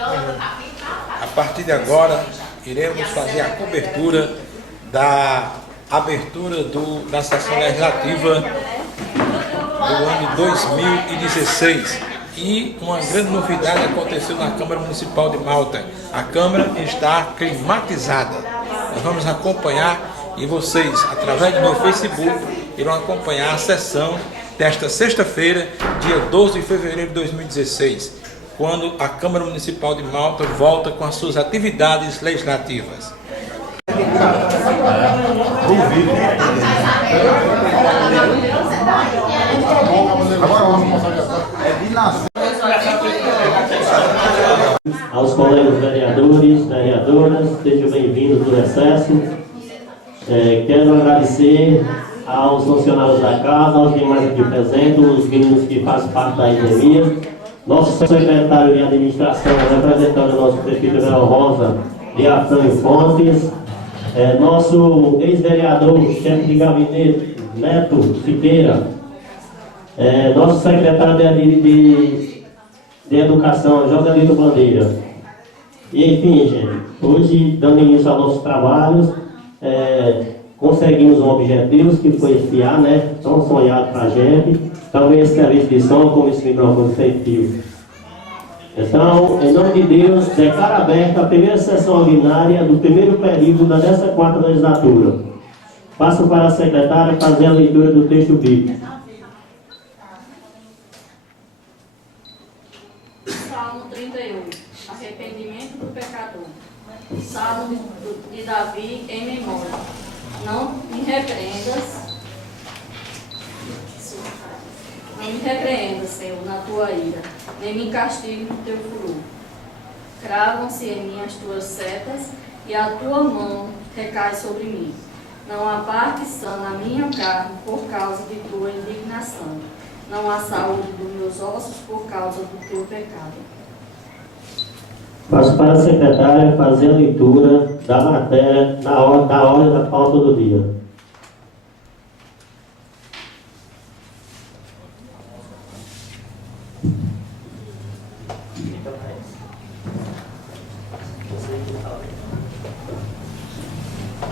A partir de agora, iremos fazer a cobertura da abertura da sessão legislativa do ano 2016. E uma grande novidade aconteceu na Câmara Municipal de Malta. A Câmara está climatizada. Nós vamos acompanhar e vocês, através do meu Facebook, irão acompanhar a sessão desta sexta-feira, dia 12 de fevereiro de 2016, quando a Câmara Municipal de Malta volta com as suas atividades legislativas. Aos colegas vereadores, vereadoras, sejam bem-vindos do recesso. Quero agradecer aos funcionários da casa, aos demais aqui presentes, os meninos que fazem parte da endemia, nosso secretário de administração, representando o nosso prefeito Mel Rosa, de Afrânio Fontes, nosso ex-vereador, chefe de gabinete, Neto Siqueira, nosso secretário de Educação, Joselito Bandeira. E, enfim, gente, hoje, dando início aos nossos trabalhos, conseguimos um objetivo que foi esse ano, né? Tão sonhado para a gente. Talvez esse serviço de som, como esse microfone efetivo. Então, em nome de Deus, declaro aberta a primeira sessão ordinária do primeiro período da 14ª legislatura. Passo para a secretária fazer a leitura do texto bíblico. Salmo 38. Arrependimento do pecador. Salmo de Davi em memória. Não me repreendas, Senhor, na tua ira, nem me castigue no teu furor. Cravam-se em mim as tuas setas, e a tua mão recai sobre mim. Não há parte sã na minha carne por causa de tua indignação. Não há saúde dos meus ossos por causa do teu pecado. Passo para a secretária fazer a leitura da matéria da ordem da pauta do dia.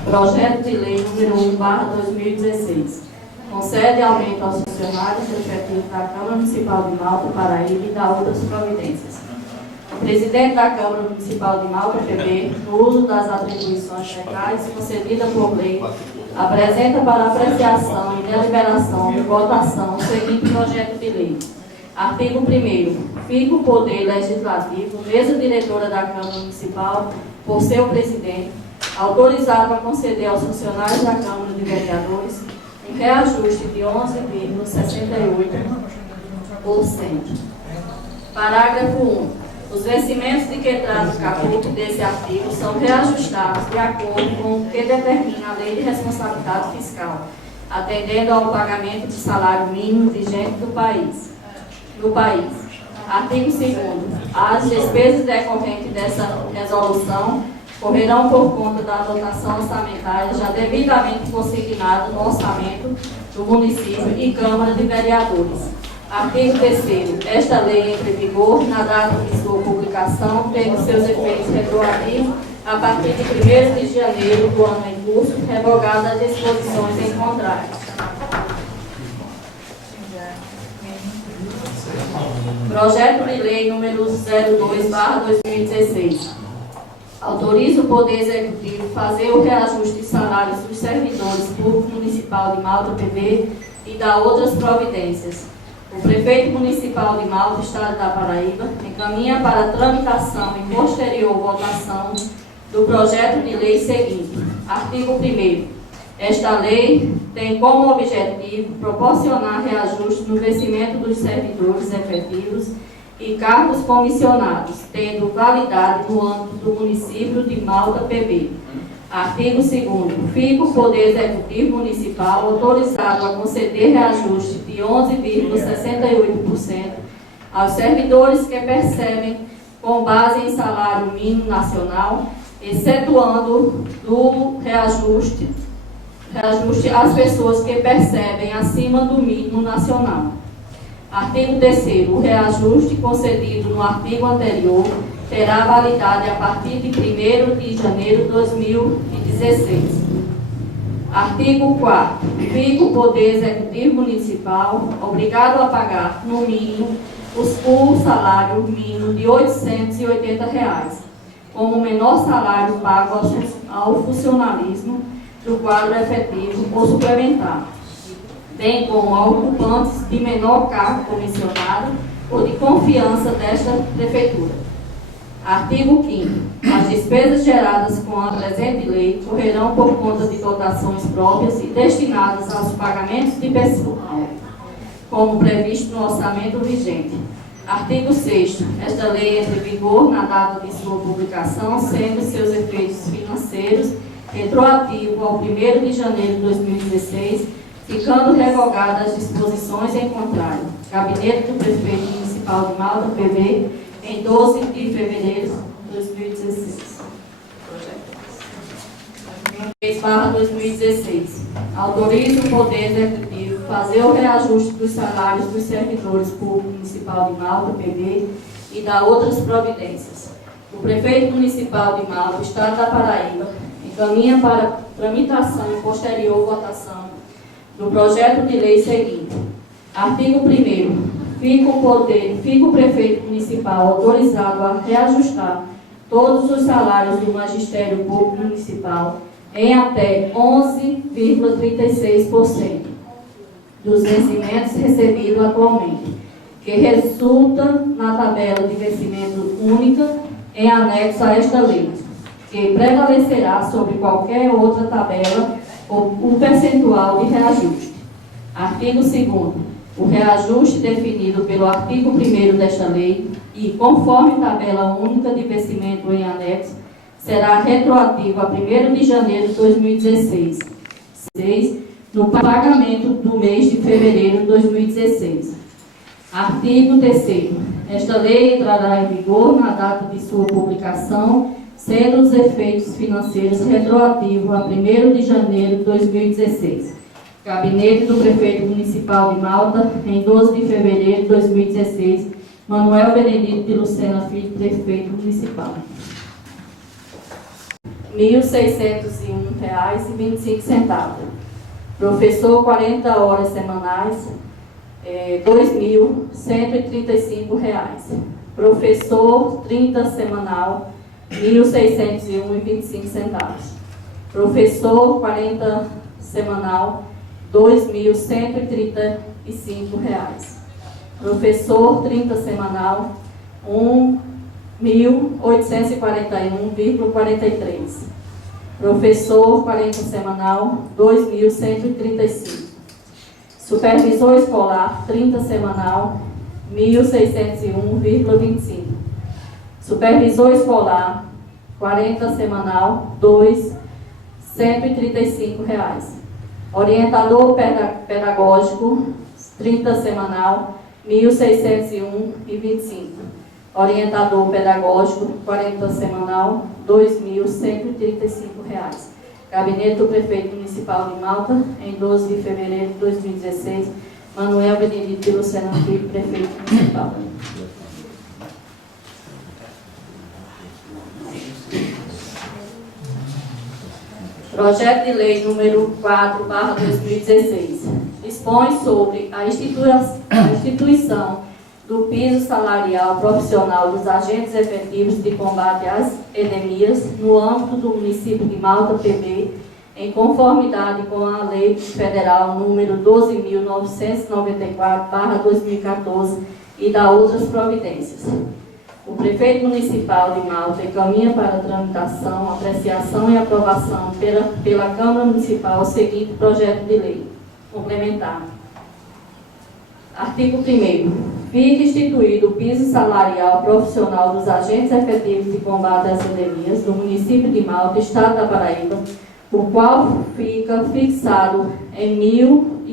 Projeto de Lei número 1/2016. Concede aumento aos funcionários efetivos da Câmara Municipal de Malta, Paraíba e da outras providências. O presidente da Câmara Municipal de Malta, PB, no uso das atribuições legais concedidas por lei, apresenta para apreciação e deliberação e votação o seguinte projeto de lei. Artigo 1º. Fica o Poder Legislativo, mesa diretora da Câmara Municipal, por seu presidente, autorizado a conceder aos funcionários da Câmara de Vereadores um reajuste de 11,68%. Parágrafo 1. Os vencimentos de que trata o capítulo desse artigo são reajustados de acordo com o que determina a Lei de Responsabilidade Fiscal, atendendo ao pagamento de salário mínimo vigente no país. Artigo 2º. As despesas decorrentes dessa resolução correrão por conta da dotação orçamentária já devidamente consignada no orçamento do município e Câmara de Vereadores. Artigo 3º. Esta lei entra em vigor na data de sua publicação, tendo seus efeitos retroativos a partir de 1º de janeiro do ano em curso, revogadas as disposições em contrário. Projeto de Lei número 02/2016. Autoriza o Poder Executivo fazer o reajuste de salários dos servidores públicos municipal de Malta, PB, e da outras providências. O prefeito municipal de Malta, Estado da Paraíba, encaminha para a tramitação e posterior votação do projeto de lei seguinte. Artigo 1º. Esta lei tem como objetivo proporcionar reajuste no vencimento dos servidores efetivos e cargos comissionados, tendo validade no âmbito do município de Malta, PB. Artigo 2º. Fica o Poder Executivo Municipal autorizado a conceder reajuste de 11,68% aos servidores que percebem com base em salário mínimo nacional, excetuando do reajuste às pessoas que percebem acima do mínimo nacional. Artigo 3º. O reajuste concedido no artigo anterior terá validade a partir de 1º de janeiro de 2016. Artigo 4º. Fica o Poder Executivo Municipal obrigado a pagar, no mínimo, o salário mínimo de R$ 880, como o menor salário pago ao funcionalismo do quadro efetivo ou suplementar, bem como a ocupantes de menor cargo comissionado ou de confiança desta Prefeitura. Artigo 5º. As despesas geradas com a presente lei correrão por conta de dotações próprias e destinadas aos pagamentos de pessoal, como previsto no orçamento vigente. Artigo 6º. Esta lei entra em vigor na data de sua publicação, sendo seus efeitos financeiros retroativos ao 1º de janeiro de 2016, ficando revogadas as disposições em contrário. Gabinete do Prefeito Municipal de Malta, PV, em 12 de fevereiro de 2016. 3/2016. Autoriza o Poder Executivo fazer o reajuste dos salários dos servidores públicos municipal de Malta, PB, e da outras providências. O Prefeito Municipal de Malta, Estado da Paraíba, encaminha para tramitação e posterior votação do projeto de lei seguinte. Artigo 1º. Fica o Prefeito Municipal autorizado a reajustar todos os salários do Magistério Público Municipal em até 11,36% dos vencimentos recebidos atualmente, que resulta na tabela de vencimento única em anexo a esta lei, que prevalecerá sobre qualquer outra tabela o percentual de reajuste. Artigo 2º. O reajuste definido pelo artigo 1º desta lei e, conforme tabela única de vencimento em anexo, será retroativo a 1º de janeiro de 2016, no pagamento do mês de fevereiro de 2016. Artigo 3º. Esta lei entrará em vigor na data de sua publicação, sendo os efeitos financeiros retroativos a 1º de janeiro de 2016. Gabinete do Prefeito Municipal de Malta, em 12 de fevereiro de 2016, Manuel Benedito de Lucena Filho, Prefeito Municipal. R$ 1.601,25. Professor, 40 horas semanais, R$ 2.135. Professor, 30 semanal, R$ 1.601,25. Professor, 40 semanal, R$ 2.135. Professor, 30 semanal, R$ 1.841,43. Professor, 40 semanal, R$ 2.135. Supervisor escolar, 30 semanal, R$ 1.601,25. Supervisor escolar, 40 semanal, R$ 2.135. Orientador pedagógico, 30 semanal, R$ 1.601,25. Orientador pedagógico, 40 semanal, R$ 2.135. Gabinete do Prefeito Municipal de Malta, em 12 de fevereiro de 2016, Manuel Benedito de Lucena Filho, Prefeito Municipal. Projeto de Lei número 4/2016. Dispõe sobre a instituição do piso salarial profissional dos agentes efetivos de combate às epidemias no âmbito do município de Malta, PB, em conformidade com a Lei Federal número 12.994/2014 e da outras providências. O Prefeito Municipal de Malta encaminha para tramitação, apreciação e aprovação pela Câmara Municipal o seguinte projeto de lei complementar. Artigo 1º. Fica instituído o piso salarial profissional dos agentes efetivos de combate às epidemias do município de Malta, Estado da Paraíba, o qual fica fixado em R$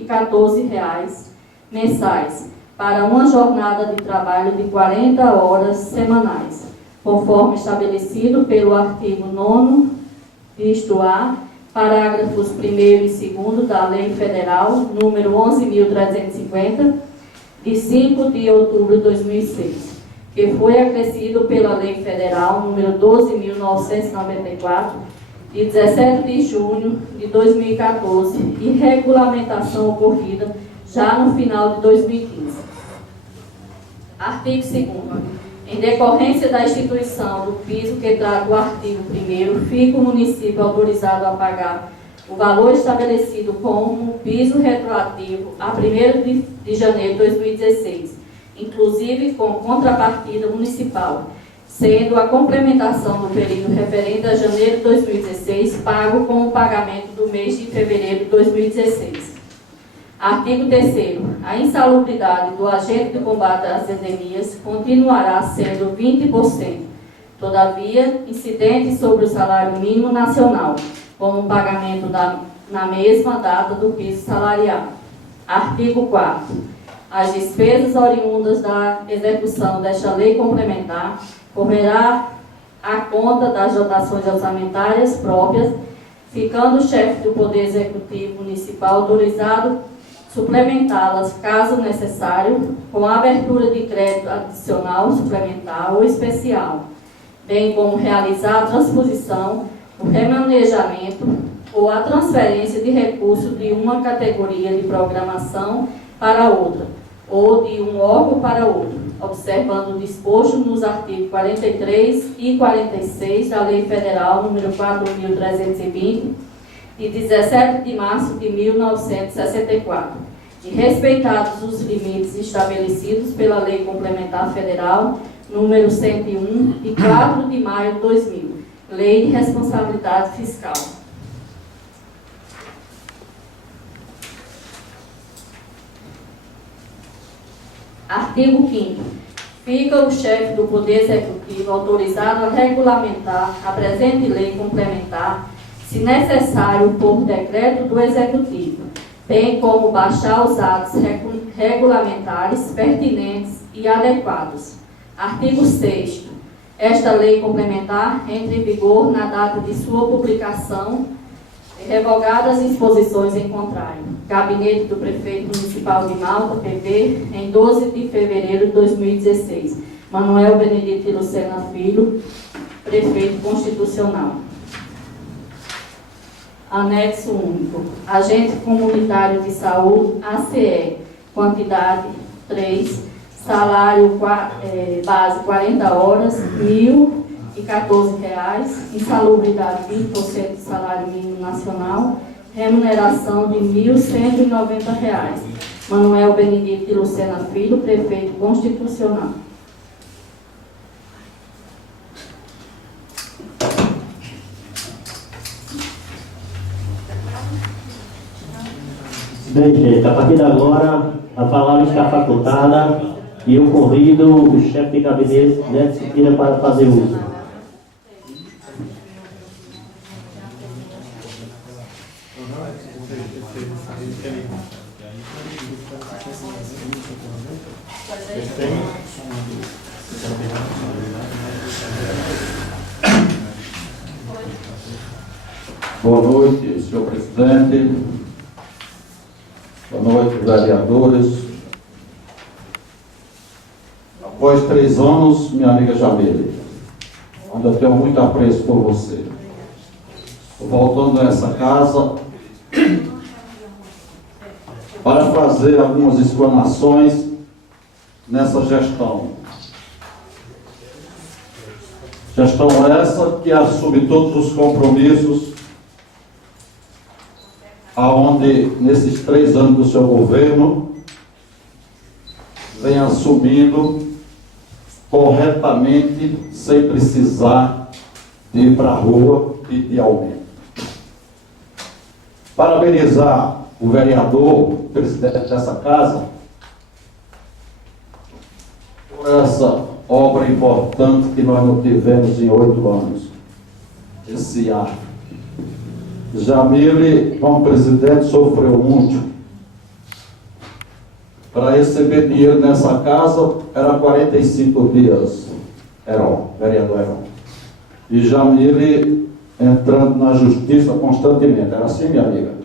1.014 mensais, para uma jornada de trabalho de 40 horas semanais, conforme estabelecido pelo artigo 9º, isto A, parágrafos 1º e 2º da Lei Federal número 11.350, de 5 de outubro de 2006, que foi acrescido pela Lei Federal número 12.994, de 17 de junho de 2014, e regulamentação ocorrida já no final de 2015. Artigo 2º. Em decorrência da instituição do piso que trata o artigo 1º, fica o município autorizado a pagar o valor estabelecido como piso retroativo a 1º de janeiro de 2016, inclusive com contrapartida municipal, sendo a complementação do período referente a janeiro de 2016 pago com o pagamento do mês de fevereiro de 2016. Artigo 3º. A insalubridade do agente de combate às endemias continuará sendo 20%, todavia, incidente sobre o salário mínimo nacional, como pagamento na mesma data do piso salarial. Artigo 4º. As despesas oriundas da execução desta lei complementar correrá à conta das dotações orçamentárias próprias, ficando o chefe do Poder Executivo Municipal autorizado suplementá-las, caso necessário, com a abertura de crédito adicional, suplementar ou especial, bem como realizar a transposição, o remanejamento ou a transferência de recursos de uma categoria de programação para outra, ou de um órgão para outro, observando o disposto nos artigos 43 e 46 da Lei Federal número 4.320, de 17 de março de 1964, e respeitados os limites estabelecidos pela Lei Complementar Federal número 101, de 4 de maio de 2000, Lei de Responsabilidade Fiscal. Artigo 5º. Fica o chefe do Poder Executivo autorizado a regulamentar a presente lei complementar, se necessário por decreto do Executivo, bem como baixar os atos regulamentares pertinentes e adequados. Artigo 6º. Esta lei complementar entra em vigor na data de sua publicação, revogadas as disposições em contrário. Gabinete do Prefeito Municipal de Malta, PV, em 12 de fevereiro de 2016. Manuel Benedito de Lucena Filho, Prefeito Constitucional. Anexo único. Agente Comunitário de Saúde, ACE, quantidade 3, salário base 40 horas, R$ 1.014, insalubridade 20% do salário mínimo nacional, remuneração de R$ 1.190. Manuel Benedito de Lucena Filho, Prefeito Constitucional. Bem, gente, a partir de agora, a palavra está facultada e eu convido o chefe de gabinete Neto Siqueira para fazer uso. Boa noite, senhor presidente. Boa noite, vereadores. Após 3 anos, minha amiga Jamile, onde eu tenho muito apreço por você, estou voltando a essa casa para fazer algumas explanações nessa gestão. Gestão essa que assume todos os compromissos aonde nesses 3 anos do seu governo vem assumindo corretamente, sem precisar de ir para a rua e de aumento. Parabenizar o vereador, presidente dessa casa, por essa obra importante que nós não tivemos em 8 anos, esse ano. Jamile, como presidente, sofreu muito. Para receber dinheiro nessa casa, era 45 dias, vereador Heron. E Jamile entrando na justiça constantemente. Era assim, minha amiga?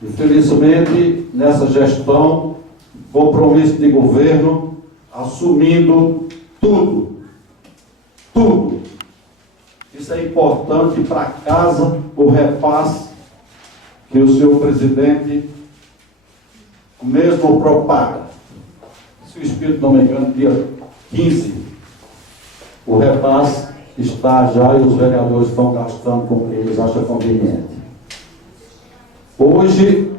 Infelizmente, nessa gestão, compromisso de governo, assumindo tudo. Tudo. Isso é importante para casa, o repasse que o senhor presidente mesmo propaga. Se o Espírito não me engano, dia 15, o repasse está já e os vereadores estão gastando como eles acham conveniente. Hoje,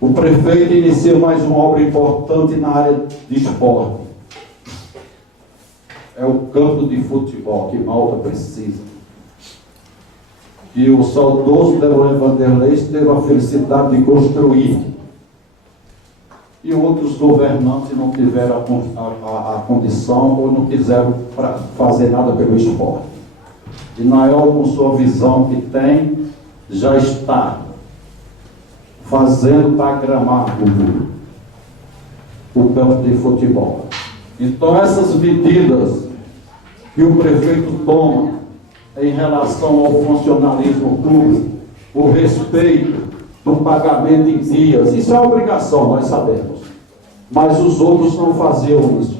o prefeito inicia mais uma obra importante na área de esporte. É o campo de futebol que Malta precisa. E o saudoso Deborah Vanderlei teve a felicidade de construir. E outros governantes não tiveram a condição ou não quiseram fazer nada pelo esporte. E Nael, com sua visão que tem, já está fazendo para gramar o campo de futebol. Então, essas medidas que o prefeito toma em relação ao funcionalismo público, o respeito do pagamento em dias, isso é obrigação, nós sabemos. Mas os outros não faziam isso.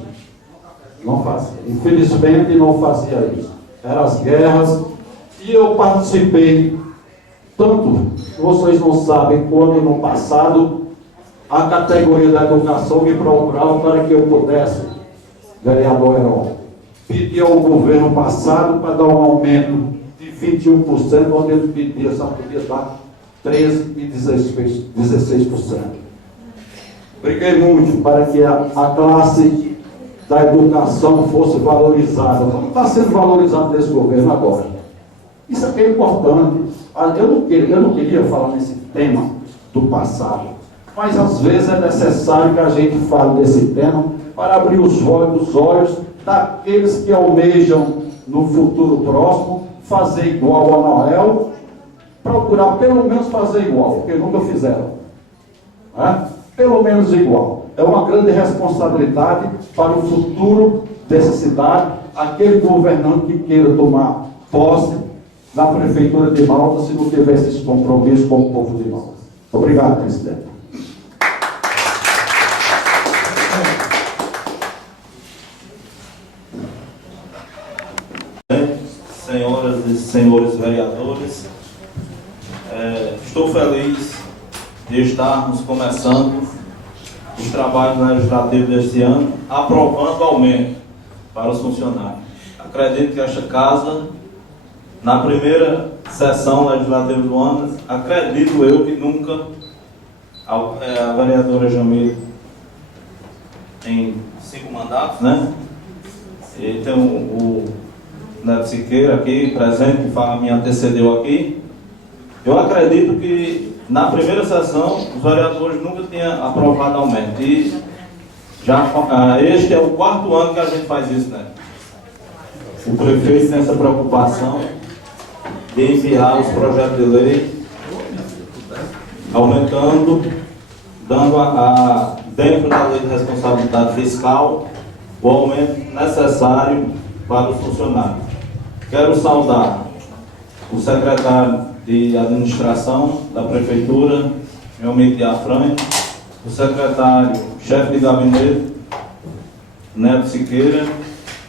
Não faziam. Infelizmente, não fazia isso. Eram as guerras. E eu participei, tanto, vocês não sabem, quando no passado, a categoria da educação me procurava para que eu pudesse, vereador Heron, pedir ao governo passado para dar um aumento de 21%, onde ele pedia, só podia dar 13% e 16%. Briguei muito para que a classe da educação fosse valorizada. Não está sendo valorizado nesse governo agora. Isso aqui é importante. Eu não queria falar nesse tema do passado, mas às vezes é necessário que a gente fale desse tema para abrir os olhos daqueles que almejam no futuro próximo fazer igual a Noel, procurar pelo menos fazer igual, porque nunca fizeram. Pelo menos igual. É uma grande responsabilidade para o futuro dessa cidade, aquele governante que queira tomar posse na Prefeitura de Malta, se não tivesse esse compromisso com o povo de Malta. Obrigado, presidente. Senhoras e senhores vereadores, estou feliz de estarmos começando os trabalhos legislativos deste ano, aprovando aumento para os funcionários. Acredito que esta casa, na primeira sessão legislativa do ano, acredito eu que nunca a vereadora Jamile tem 5 mandatos, né? E tem o Neto Siqueira aqui, presente, que me antecedeu aqui. Eu acredito que na primeira sessão os vereadores nunca tinham aprovado aumento. E este é o 4º ano que a gente faz isso, né? O prefeito tem essa preocupação de enviar os projetos de lei, aumentando, dando dentro da lei de responsabilidade fiscal, o aumento necessário para os funcionários. Quero saudar o secretário de administração da prefeitura, meu amigo Diafrânio, o secretário, chefe de gabinete, Neto Siqueira,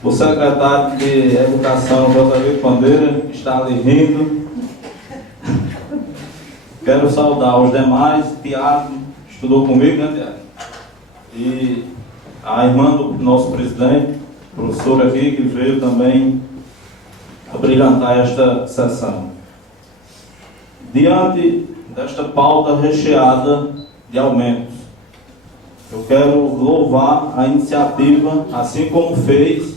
o secretário de educação, Rosalito Bandeira, que está ali rindo. Quero saudar os demais, Tiago, estudou comigo, né, Tiago? E a irmã do nosso presidente, professor aqui, que veio também abrilhantar esta sessão. Diante desta pauta recheada de aumentos, eu quero louvar a iniciativa, assim como fez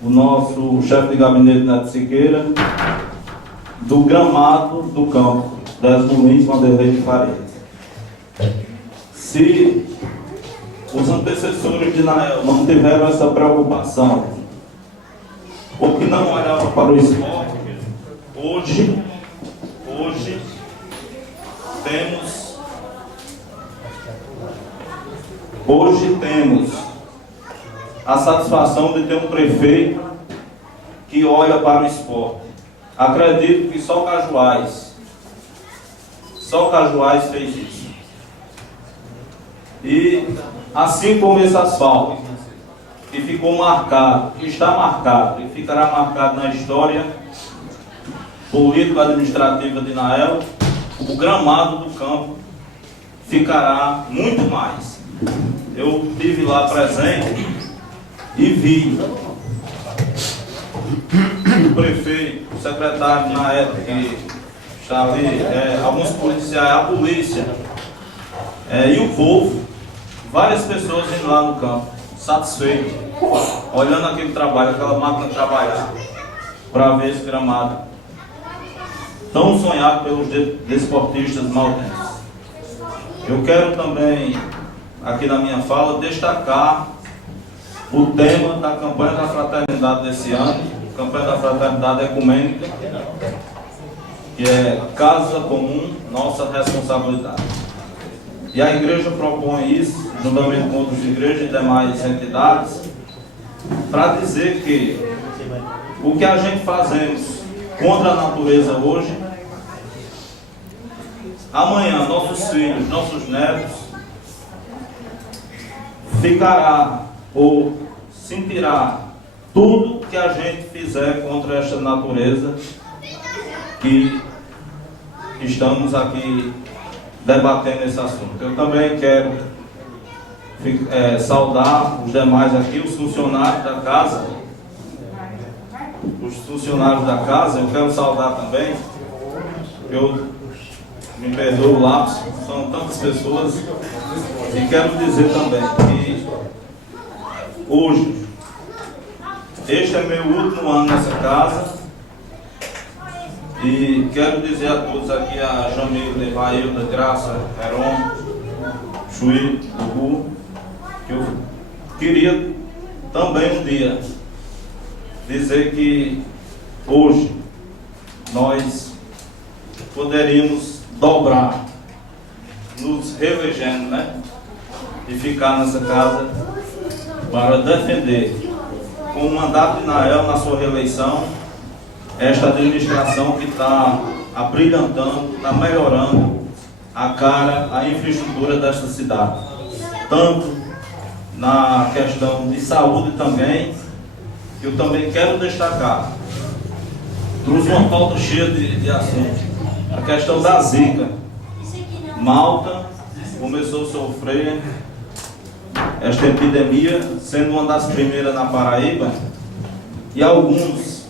o nosso chefe de gabinete Neto Siqueira, do gramado do campo das Molins Vanderlei de Faria. Se os antecessores de Nael não tiveram essa preocupação, ou que não olhavam para o esporte, hoje temos a satisfação de ter um prefeito que olha para o esporte. Acredito que só Cajuás fez isso. E assim como esse asfalto, que ficou marcado, que está marcado e ficará marcado na história político-administrativa de Nael, o gramado do campo ficará muito mais. Eu estive lá presente e vi o prefeito, o secretário na época que está ali, alguns policiais, a polícia e o povo, várias pessoas indo lá no campo, satisfeitos, olhando aquele trabalho, aquela máquina trabalhar, para ver esse gramado tão sonhado pelos desportistas maltenses. Eu quero também, aqui na minha fala, destacar o tema da campanha da fraternidade desse ano, campanha da fraternidade ecumênica, que é Casa Comum, Nossa Responsabilidade. E a igreja propõe isso, juntamente com outras igrejas e demais entidades, para dizer que o que a gente fazemos contra a natureza hoje, amanhã nossos filhos, nossos netos ficará ou sentirá tudo que a gente fizer contra esta natureza que estamos aqui debatendo esse assunto. Eu também quero saudar os demais aqui, os funcionários da casa. Os funcionários da casa, eu quero saudar também. Eu me perdoo o lapso, são tantas pessoas. E quero dizer também que hoje, este é meu último ano nessa casa. E quero dizer a todos aqui, a Jamila, Evailda, Graça, Heron, Chuí, Ubu, que eu queria também um dia dizer que hoje nós poderíamos dobrar, nos reelegendo, né? E ficar nessa casa para defender, com o mandato de Nael na sua reeleição, esta administração que está abrilhantando, está melhorando a cara, a infraestrutura desta cidade. Tanto na questão de saúde também, eu também quero destacar, trouxe uma pauta cheia de assuntos, a questão da Zika. Malta começou a sofrer esta epidemia, sendo uma das primeiras na Paraíba, e alguns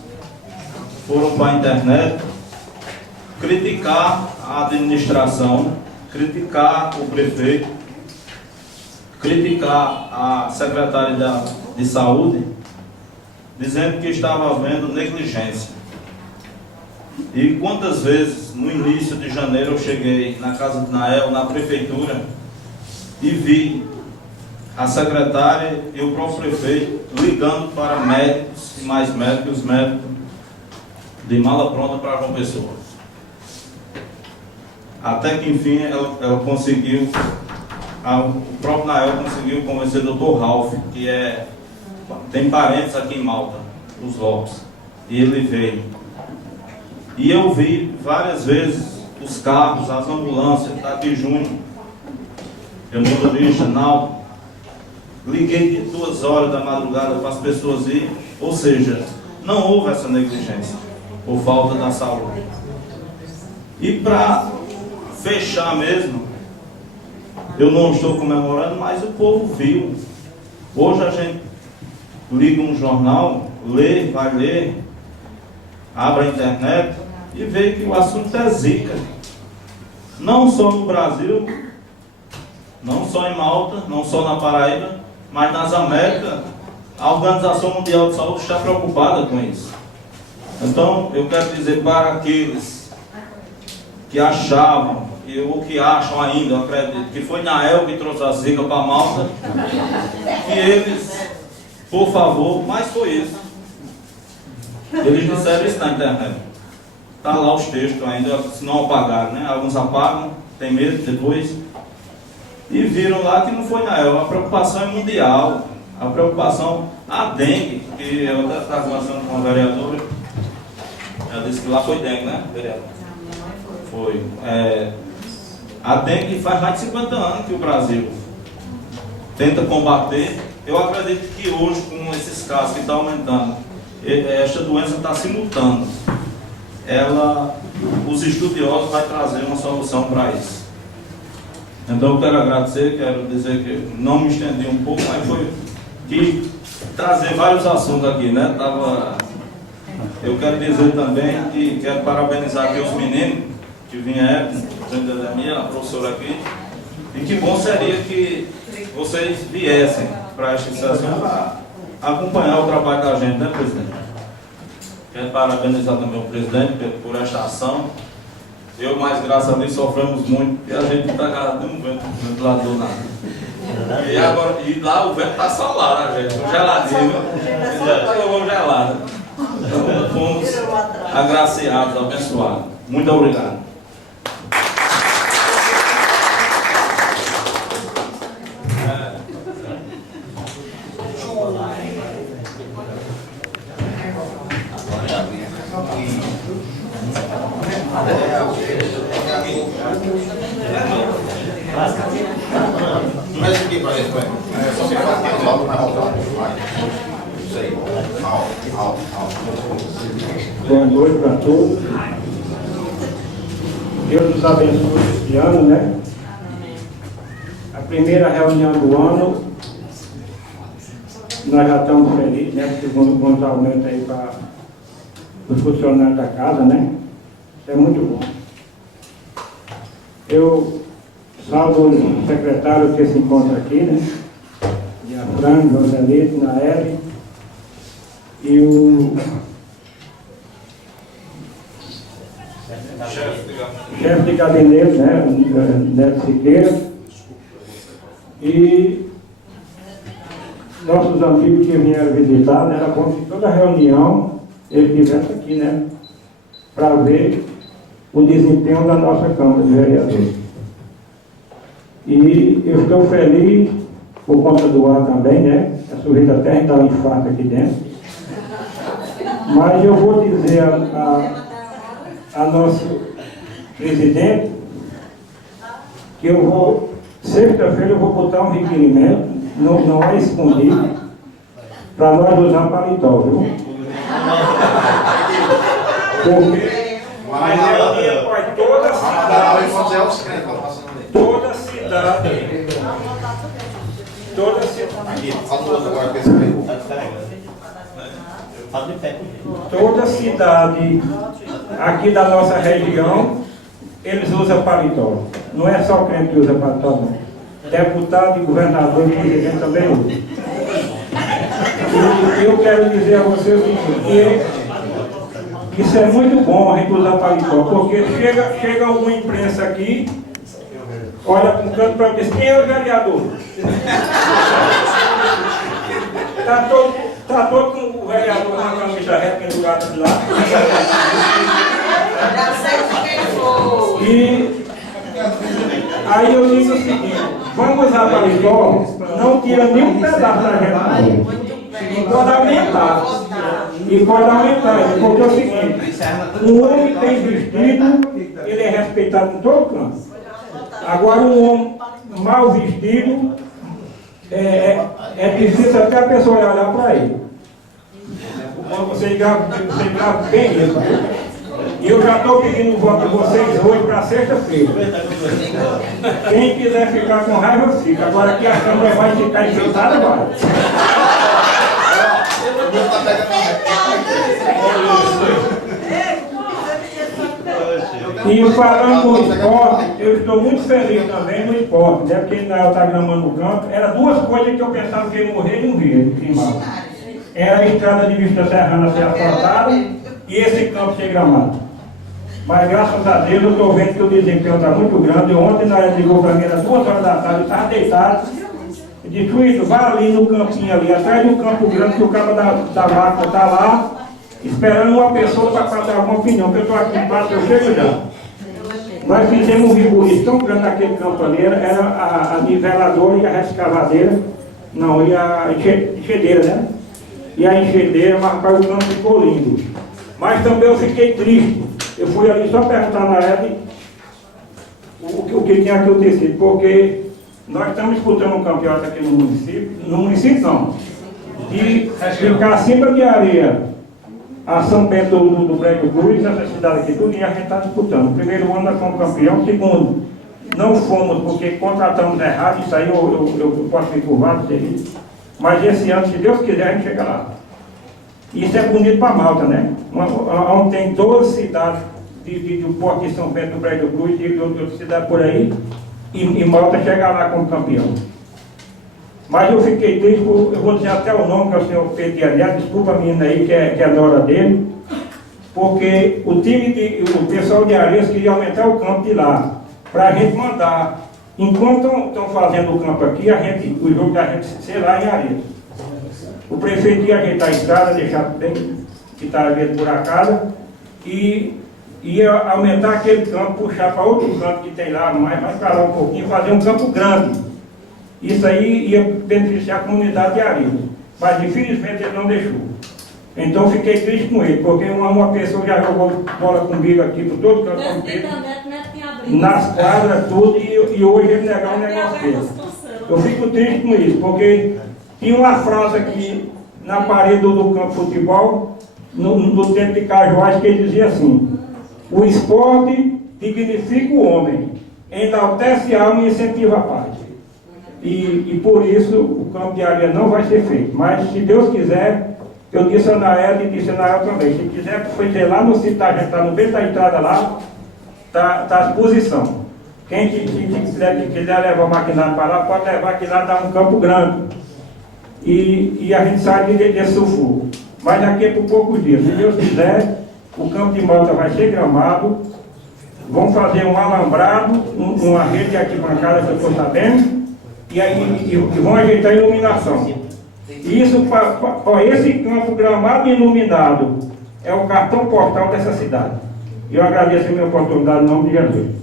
foram para a internet criticar a administração, criticar o prefeito, criticar a secretária de saúde, dizendo que estava havendo negligência. E quantas vezes no início de janeiro eu cheguei na casa de Nael, na prefeitura, e vi a secretária e o próprio prefeito ligando para médicos e mais médicos, os médicos de mala pronta para João Pessoa. Até que enfim ela conseguiu, o próprio Nael conseguiu convencer o Dr. Ralph, que tem parentes aqui em Malta, os Lopes, e ele veio. E eu vi várias vezes os carros, as ambulâncias, está aqui Júnior, eu motorista, Naldo, liguei de 2 horas da madrugada para as pessoas irem, ou seja, não houve essa negligência, por falta da saúde. E para fechar mesmo, eu não estou comemorando, mas o povo viu. Hoje a gente liga um jornal, lê, vai ler, abre a internet e vê que o assunto é Zika. Não só no Brasil, não só em Malta, não só na Paraíba, mas nas Américas, a Organização Mundial de Saúde está preocupada com isso. Então, eu quero dizer para aqueles que achavam, ou que acham ainda, eu acredito, que foi Nael que trouxe a Zika para Malta, que eles, por favor, mas foi isso. Eles disseram isso na internet. Está lá os textos ainda, se não apagaram, né? Alguns apagam, tem medo depois. E viram lá que não foi Nael. A preocupação é mundial. A preocupação, a dengue, que eu estava conversando com a vereadora, ela disse que lá foi dengue, né, vereador? Foi. A dengue faz mais de 50 anos que o Brasil tenta combater. Eu acredito que hoje, com esses casos que estão aumentando, esta doença está se mutando. Os estudiosos vão trazer uma solução para isso. Então eu quero agradecer, quero dizer que não me estendi um pouco, mas foi que trazer vários assuntos aqui, né? Eu quero dizer também que quero parabenizar aqui os meninos que vieram, a professora aqui, e que bom seria que vocês viessem para esta sessão para acompanhar o trabalho da gente, né, presidente? Quero parabenizar também o presidente por esta ação. Eu, mais graças a Deus, sofremos muito, e a gente não está agarrado nenhum ventilador nada. E lá o vento está solado, a gente, geladinho, já está gelado. Então, fomos agraciados, abençoados. Muito obrigado. Boa noite para todos. Deus nos abençoe este ano, né? A primeira reunião do ano, nós já estamos felizes, né? Porque vamos aumento aí para os funcionários da casa, né? Isso é muito bom. Eu salvo o secretário que se encontra aqui, né? Diafran, Joselito, Naeli e o chefe de gabinete, né, Neto Siqueira, e nossos amigos que vieram visitar, né, era bom que toda reunião eles estivessem aqui, né, para ver o desempenho da nossa Câmara de Vereadores. E eu estou feliz por conta do ar também, né, a sujeita até dá um infarto aqui dentro, mas eu vou dizer a nosso presidente que eu vou, sexta-feira eu vou botar um requerimento, não é escondido, para nós usar paletó, viu? Porque mas é o dia para toda a cidade, toda a cidade aqui da nossa região, eles usam paletó. Não é só o crente que usa paletó, não. Deputado, governador e presidente também usa. E eu quero dizer a vocês o seguinte, que isso é muito bom a gente usar paletó, porque chega alguma imprensa aqui, olha para um canto para dizer, quem é o vereador? Está todo com o vereador com a camisa reta pendurada de lá. Já sei quem foi. E aí eu digo o seguinte, vamos usar paletó, não tira nenhum pedaço da gente. E pode aumentar. Porque é o seguinte, um homem tem vestido, ele é respeitado em todo canto. Agora um homem mal vestido, é difícil até a pessoa olhar para ele. Você grava bem isso. E eu já estou pedindo o voto de vocês hoje para sexta-feira. Quem quiser ficar com raiva, fica. Agora aqui a câmera vai ficar enfeitada, vai. E falando no esporte, eu estou muito feliz também no esporte, né? Porque ainda está gramando no campo. Era duas coisas que eu pensava que ele morrer e não via. Era a entrada de Vista Serrana ser asfaltada e esse campo ser gramado. Mas graças a Deus eu estou vendo que o desempenho está muito grande. Ontem na hora ligou para mim, era 2 horas da tarde, eu estava deitado. Eu disse, Luiz, vai ali no campinho ali, atrás do campo grande, que o cabo da vaca está lá, esperando uma pessoa para dar alguma opinião, porque eu estou aqui embaixo, eu chego já. Nós fizemos um vigorista tão grande naquele campo ali, era a niveladora e a escavadeira, não, e a enxedeira, né? E a enxedeira, mas rapaz, o campo ficou lindo. Mas também eu fiquei triste. Eu fui ali só perguntar na Ed o que tinha acontecido, porque nós estamos disputando um campeonato aqui no município não, de ficar acima de areia a São Bento do Brejo Cruz, essa cidade aqui, tudo, e a gente está disputando. Primeiro ano nós fomos campeão, segundo, não fomos porque contratamos errado, isso aí eu posso me curvar, mas esse ano, se Deus quiser, a gente chega lá. Isso é bonito para Malta, né? Onde tem 12 cidades do Porto de São Bento do Brejo Cruz e de outras cidades por aí, e Malta chega lá como campeão. Mas eu fiquei triste, eu vou dizer até o nome, que é o senhor Pedro de Aliás, desculpa a menina aí, que é a nora dele, porque o pessoal de Areias queria aumentar o campo de lá, para a gente mandar. Enquanto estão fazendo o campo aqui, o jogo da gente ser lá em Areias. O prefeito ia ajeitar a estrada, deixar bem, que está ali por acaso, e ia aumentar aquele campo, puxar para outro campo que tem lá, mais para lá um pouquinho, fazer um campo grande. Isso aí ia beneficiar a comunidade de Areias, mas infelizmente ele não deixou. Então fiquei triste com ele, porque uma pessoa já jogou bola comigo aqui por todo canto comigo, nas quadras, tudo, e hoje ele negar um negócio dele. Eu fico triste com isso, porque tinha uma frase aqui na parede do campo de futebol, no tempo de Cajuás, que ele dizia assim: o esporte dignifica o homem, enaltece a alma e incentiva a paz. E por isso o campo de areia não vai ser feito. Mas se Deus quiser, eu disse a Anael e disse a Anael também, se quiser fazer lá no sítio, a gente está no meio da entrada lá, está à disposição. Quem quiser levar o maquinário para lá, pode levar, que lá dá um campo grande. E a gente sai desse sufoco. Mas daqui a poucos dias, se Deus quiser, o campo de Malta vai ser gramado, vão fazer um alambrado, uma rede de arquibancada que eu estou sabendo, e vão ajeitar a iluminação. Isso, para esse campo gramado e iluminado, é o cartão postal dessa cidade. E eu agradeço a minha oportunidade em nome de Jesus.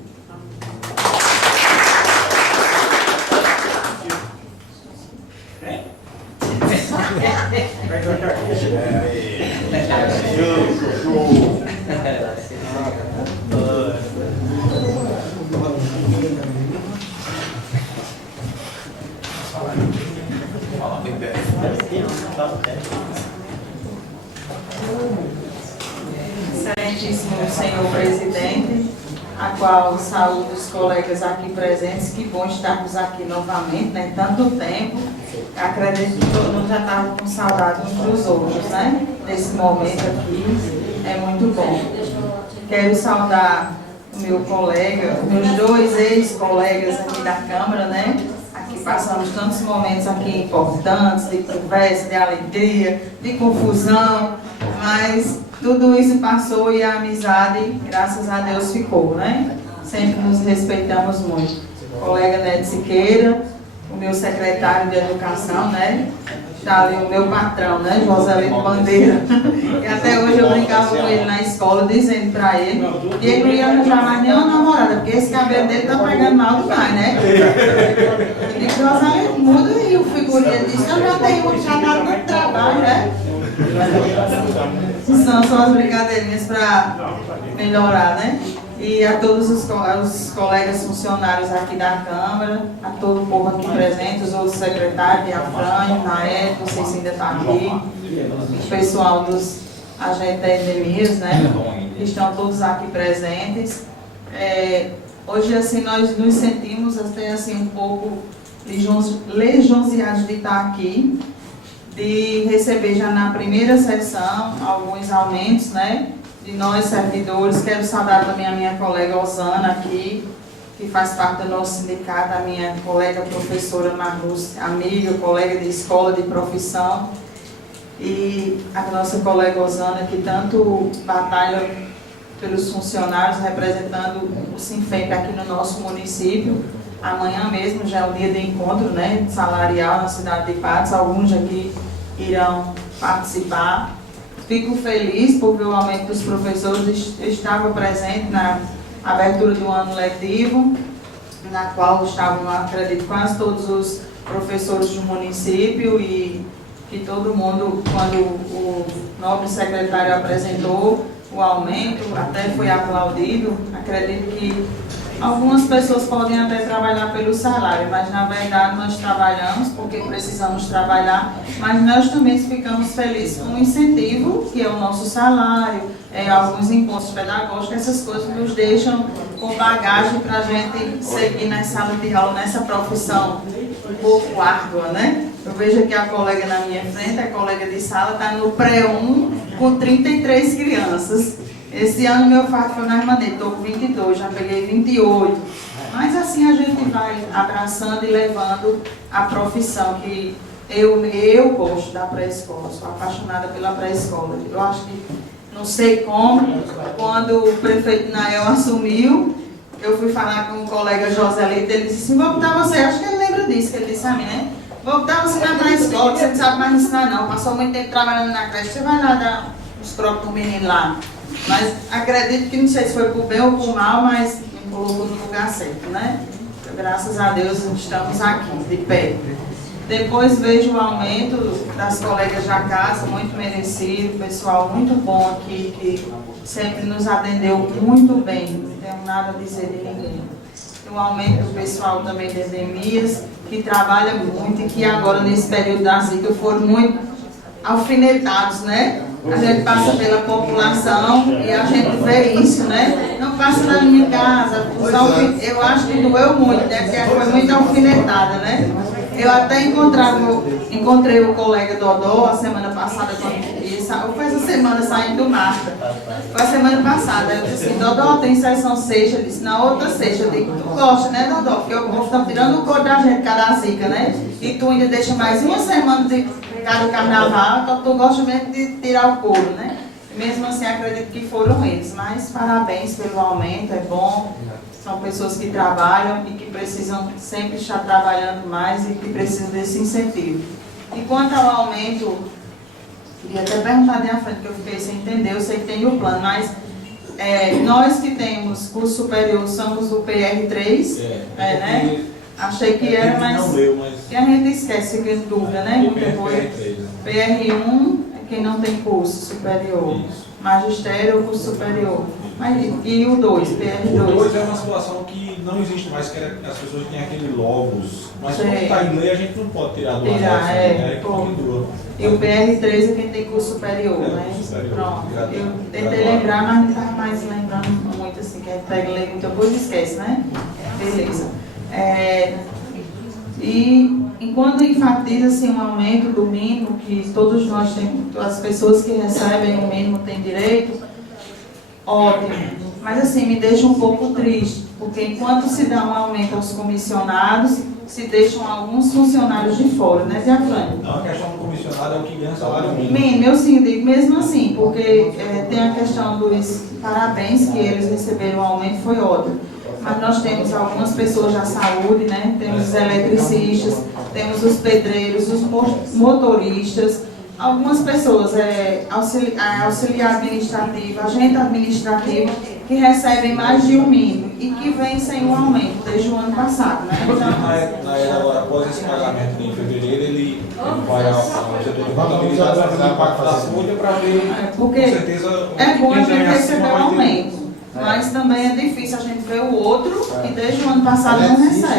Excelentíssimo senhor presidente, a qual saúdo os colegas aqui presentes, que bom estarmos aqui novamente, né? Tanto tempo, acredito que todo mundo já estava com saudade uns dos outros, né? Nesse momento aqui, é muito bom. Quero saudar o meu colega, meus dois ex-colegas aqui da Câmara, né? Aqui passamos tantos momentos aqui importantes, de conversa, de alegria, de confusão, mas tudo isso passou e a amizade, graças a Deus, ficou, né? Sempre nos respeitamos muito. O colega Neto Siqueira, o meu secretário de Educação, né? Está ali o meu patrão, né? Joselito Bandeira. E até hoje eu brincava com ele na escola, dizendo para ele que ele não ia arranjar mais nenhuma namorada, porque esse cabelo dele tá pegando mal demais, né? Eu disse, Joselito, muda aí o figurino. Ele disse, eu já tenho um, já dá muito trabalho, né? São só as brincadeirinhas para melhorar, né? E a todos os colegas funcionários aqui da Câmara, a todo o povo aqui presente, os outros secretários, Afrânio, Naé, não sei se ainda está aqui, o pessoal dos agentes da Edemias, né? Que estão todos aqui presentes. Hoje, assim, nós nos sentimos até assim um pouco lisonjeados de estar aqui, de receber já na primeira sessão alguns aumentos, né, de nós servidores. Quero saudar também a minha colega Osana aqui, que faz parte do nosso sindicato, a minha colega professora Marlúcia, amiga, colega de escola, de profissão, e a nossa colega Osana, que tanto batalha pelos funcionários, representando o Sinfep aqui no nosso município. Amanhã mesmo já é o dia de encontro, né, salarial na cidade de Patos, alguns aqui irão participar. Fico feliz por ver o aumento dos professores. Estava presente na abertura do ano letivo, na qual estavam, acredito, quase todos os professores do município, e que todo mundo, quando o nobre secretário apresentou o aumento, até foi aplaudido. Acredito que Algumas pessoas podem até trabalhar pelo salário, mas na verdade nós trabalhamos porque precisamos trabalhar, mas nós também ficamos felizes com o incentivo, que é o nosso salário, alguns impostos pedagógicos, essas coisas nos deixam com bagagem para a gente seguir na sala de aula, nessa profissão um pouco árdua, né? Eu vejo aqui a colega na minha frente, a colega de sala, está no pré-1 com 33 crianças. Esse ano meu fato foi na Irmanete, estou com 22, já peguei 28. Mas assim a gente vai abraçando e levando a profissão que eu gosto da pré-escola, sou apaixonada pela pré-escola. Eu acho que, não sei como, quando o prefeito Nael assumiu, eu fui falar com o colega Joselito, ele disse assim, vou botar você, acho que ele lembra disso, que ele disse a mim, né? Vou botar você na pré-escola, que você não sabe mais ensinar não, passou muito tempo trabalhando na creche, você vai lá dar os trocos do menino lá. Mas acredito que não sei se foi por bem ou por mal, mas me colocou no lugar certo, né? Graças a Deus estamos aqui, de pé. Depois vejo o aumento das colegas da casa, muito merecido, pessoal muito bom aqui, que sempre nos atendeu muito bem, não tenho nada a dizer de ninguém. O aumento do pessoal também de Edemias, que trabalha muito e que agora nesse período da Zika foram muito alfinetados, né? A gente passa pela população e a gente vê isso, né? Não passa na minha casa, eu acho que doeu muito, né? Porque foi muito alfinetada, né? Eu até encontrei o colega Dodó a semana passada, foi essa semana saindo do Marta. Foi a semana passada. Eu disse assim, Dodó, tem sessão sexta? Ele disse, na outra sexta. Eu digo, tu gosta, né, Dodó? Porque o povo está tirando o couro da gente, cada zica, né? E tu ainda deixa mais uma semana de cada carnaval, então tu gosta mesmo de tirar o couro, né? Mesmo assim, acredito que foram eles. Mas parabéns pelo aumento, é bom. São pessoas que trabalham e que precisam sempre estar trabalhando mais e que precisam desse incentivo. E quanto ao aumento, queria até perguntar de à frente, que eu fiquei sem entender, eu sei que tem o plano, mas nós que temos curso superior somos do PR3, né? Achei que era, mas que a gente esquece, fica em dúvida, né? Muita coisa. PR1 é quem não tem curso superior. Magistério ou curso superior. Mas, e o 2, PR2? O 2 é uma situação que não existe mais, que as pessoas têm aquele logos. Mas quando está em lei, a gente não pode tirar do acesso, E o PR3 é quem tem curso superior, né? Superior. Pronto. Eu tentei lembrar, mas não estava mais lembrando muito, assim, que a gente pega lei muita coisa e esquece, né? Beleza. E enquanto enfatiza-se um aumento do mínimo, que todos nós temos, as pessoas que recebem o mínimo têm direito, ótimo. Mas assim, me deixa um pouco triste, porque enquanto se dá um aumento aos comissionados, se deixam alguns funcionários de fora, né, Zé Afrânio? Não, a questão do comissionado é o que ganha salário mínimo. Mínimo, eu sim digo mesmo assim, porque tem a questão dos parabéns que eles receberam, o aumento foi ótimo. Mas nós temos algumas pessoas da saúde, né? Temos os eletricistas, temos os pedreiros, os motoristas, algumas pessoas, auxiliar administrativo, agente administrativo, que recebem mais de um mínimo e que vem sem um aumento desde o ano passado, né? Então, após esse pagamento em fevereiro, ele vai ao setor de contabilidade fazer o impacto da folha para ver, porque com certeza, é bom a gente ganha receber acima o vai ter. aumento. Mas também é difícil a gente ver o outro que desde o ano passado não recebe.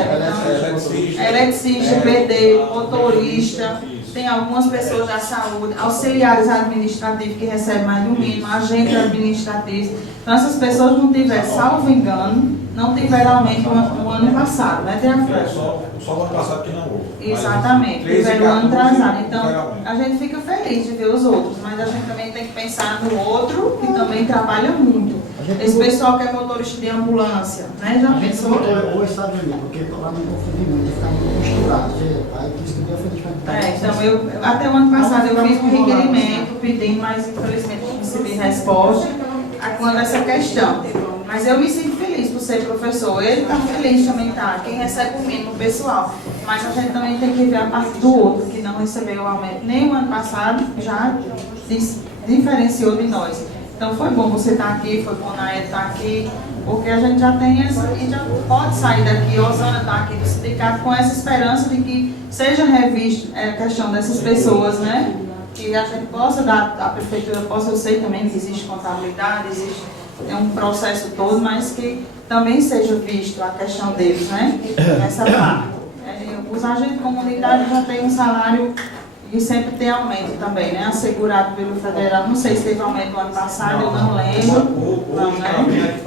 Então, eletricista, pedreiro, motorista, tem algumas pessoas da saúde, auxiliares administrativos que recebem mais do mínimo, agente administrativo. Então essas pessoas não tiveram, salvo engano, não tiveram aumento no ano passado, né, Teafran? Só o ano passado que não houve. Exatamente, tiveram o ano atrasado. Então a gente fica feliz de ver os outros, mas a gente também tem que pensar no outro que também trabalha muito. Esse pessoal que é motorista de ambulância, né? Já pensou? Ou está doendo, porque lá não confundi muito, está muito costurado. Aí por isso que eu fiz então até o ano passado eu fiz um requerimento pedindo, mas infelizmente não recebi resposta quanto a essa questão. Mas eu me sinto feliz por ser professor. Ele está feliz também, tá? Quem recebe o mínimo, o pessoal. Mas a gente também tem que ver a parte do outro, que não recebeu o aumento nem o ano passado, já diferenciou de nós. Então foi bom você estar aqui, foi bom Naed estar aqui, porque a gente já tem essa, e já pode sair daqui, Osana está aqui do sindicato, com essa esperança de que seja revista a questão dessas pessoas, né? Que a gente possa dar, a prefeitura possa, eu sei também que existe contabilidade, existe um processo todo, mas que também seja visto a questão deles, né? Nessa parte. Os agentes comunitários já têm um salário e sempre tem aumento também, né? Assegurado pelo federal. Não sei se teve aumento no ano passado, eu não lembro. Não, né?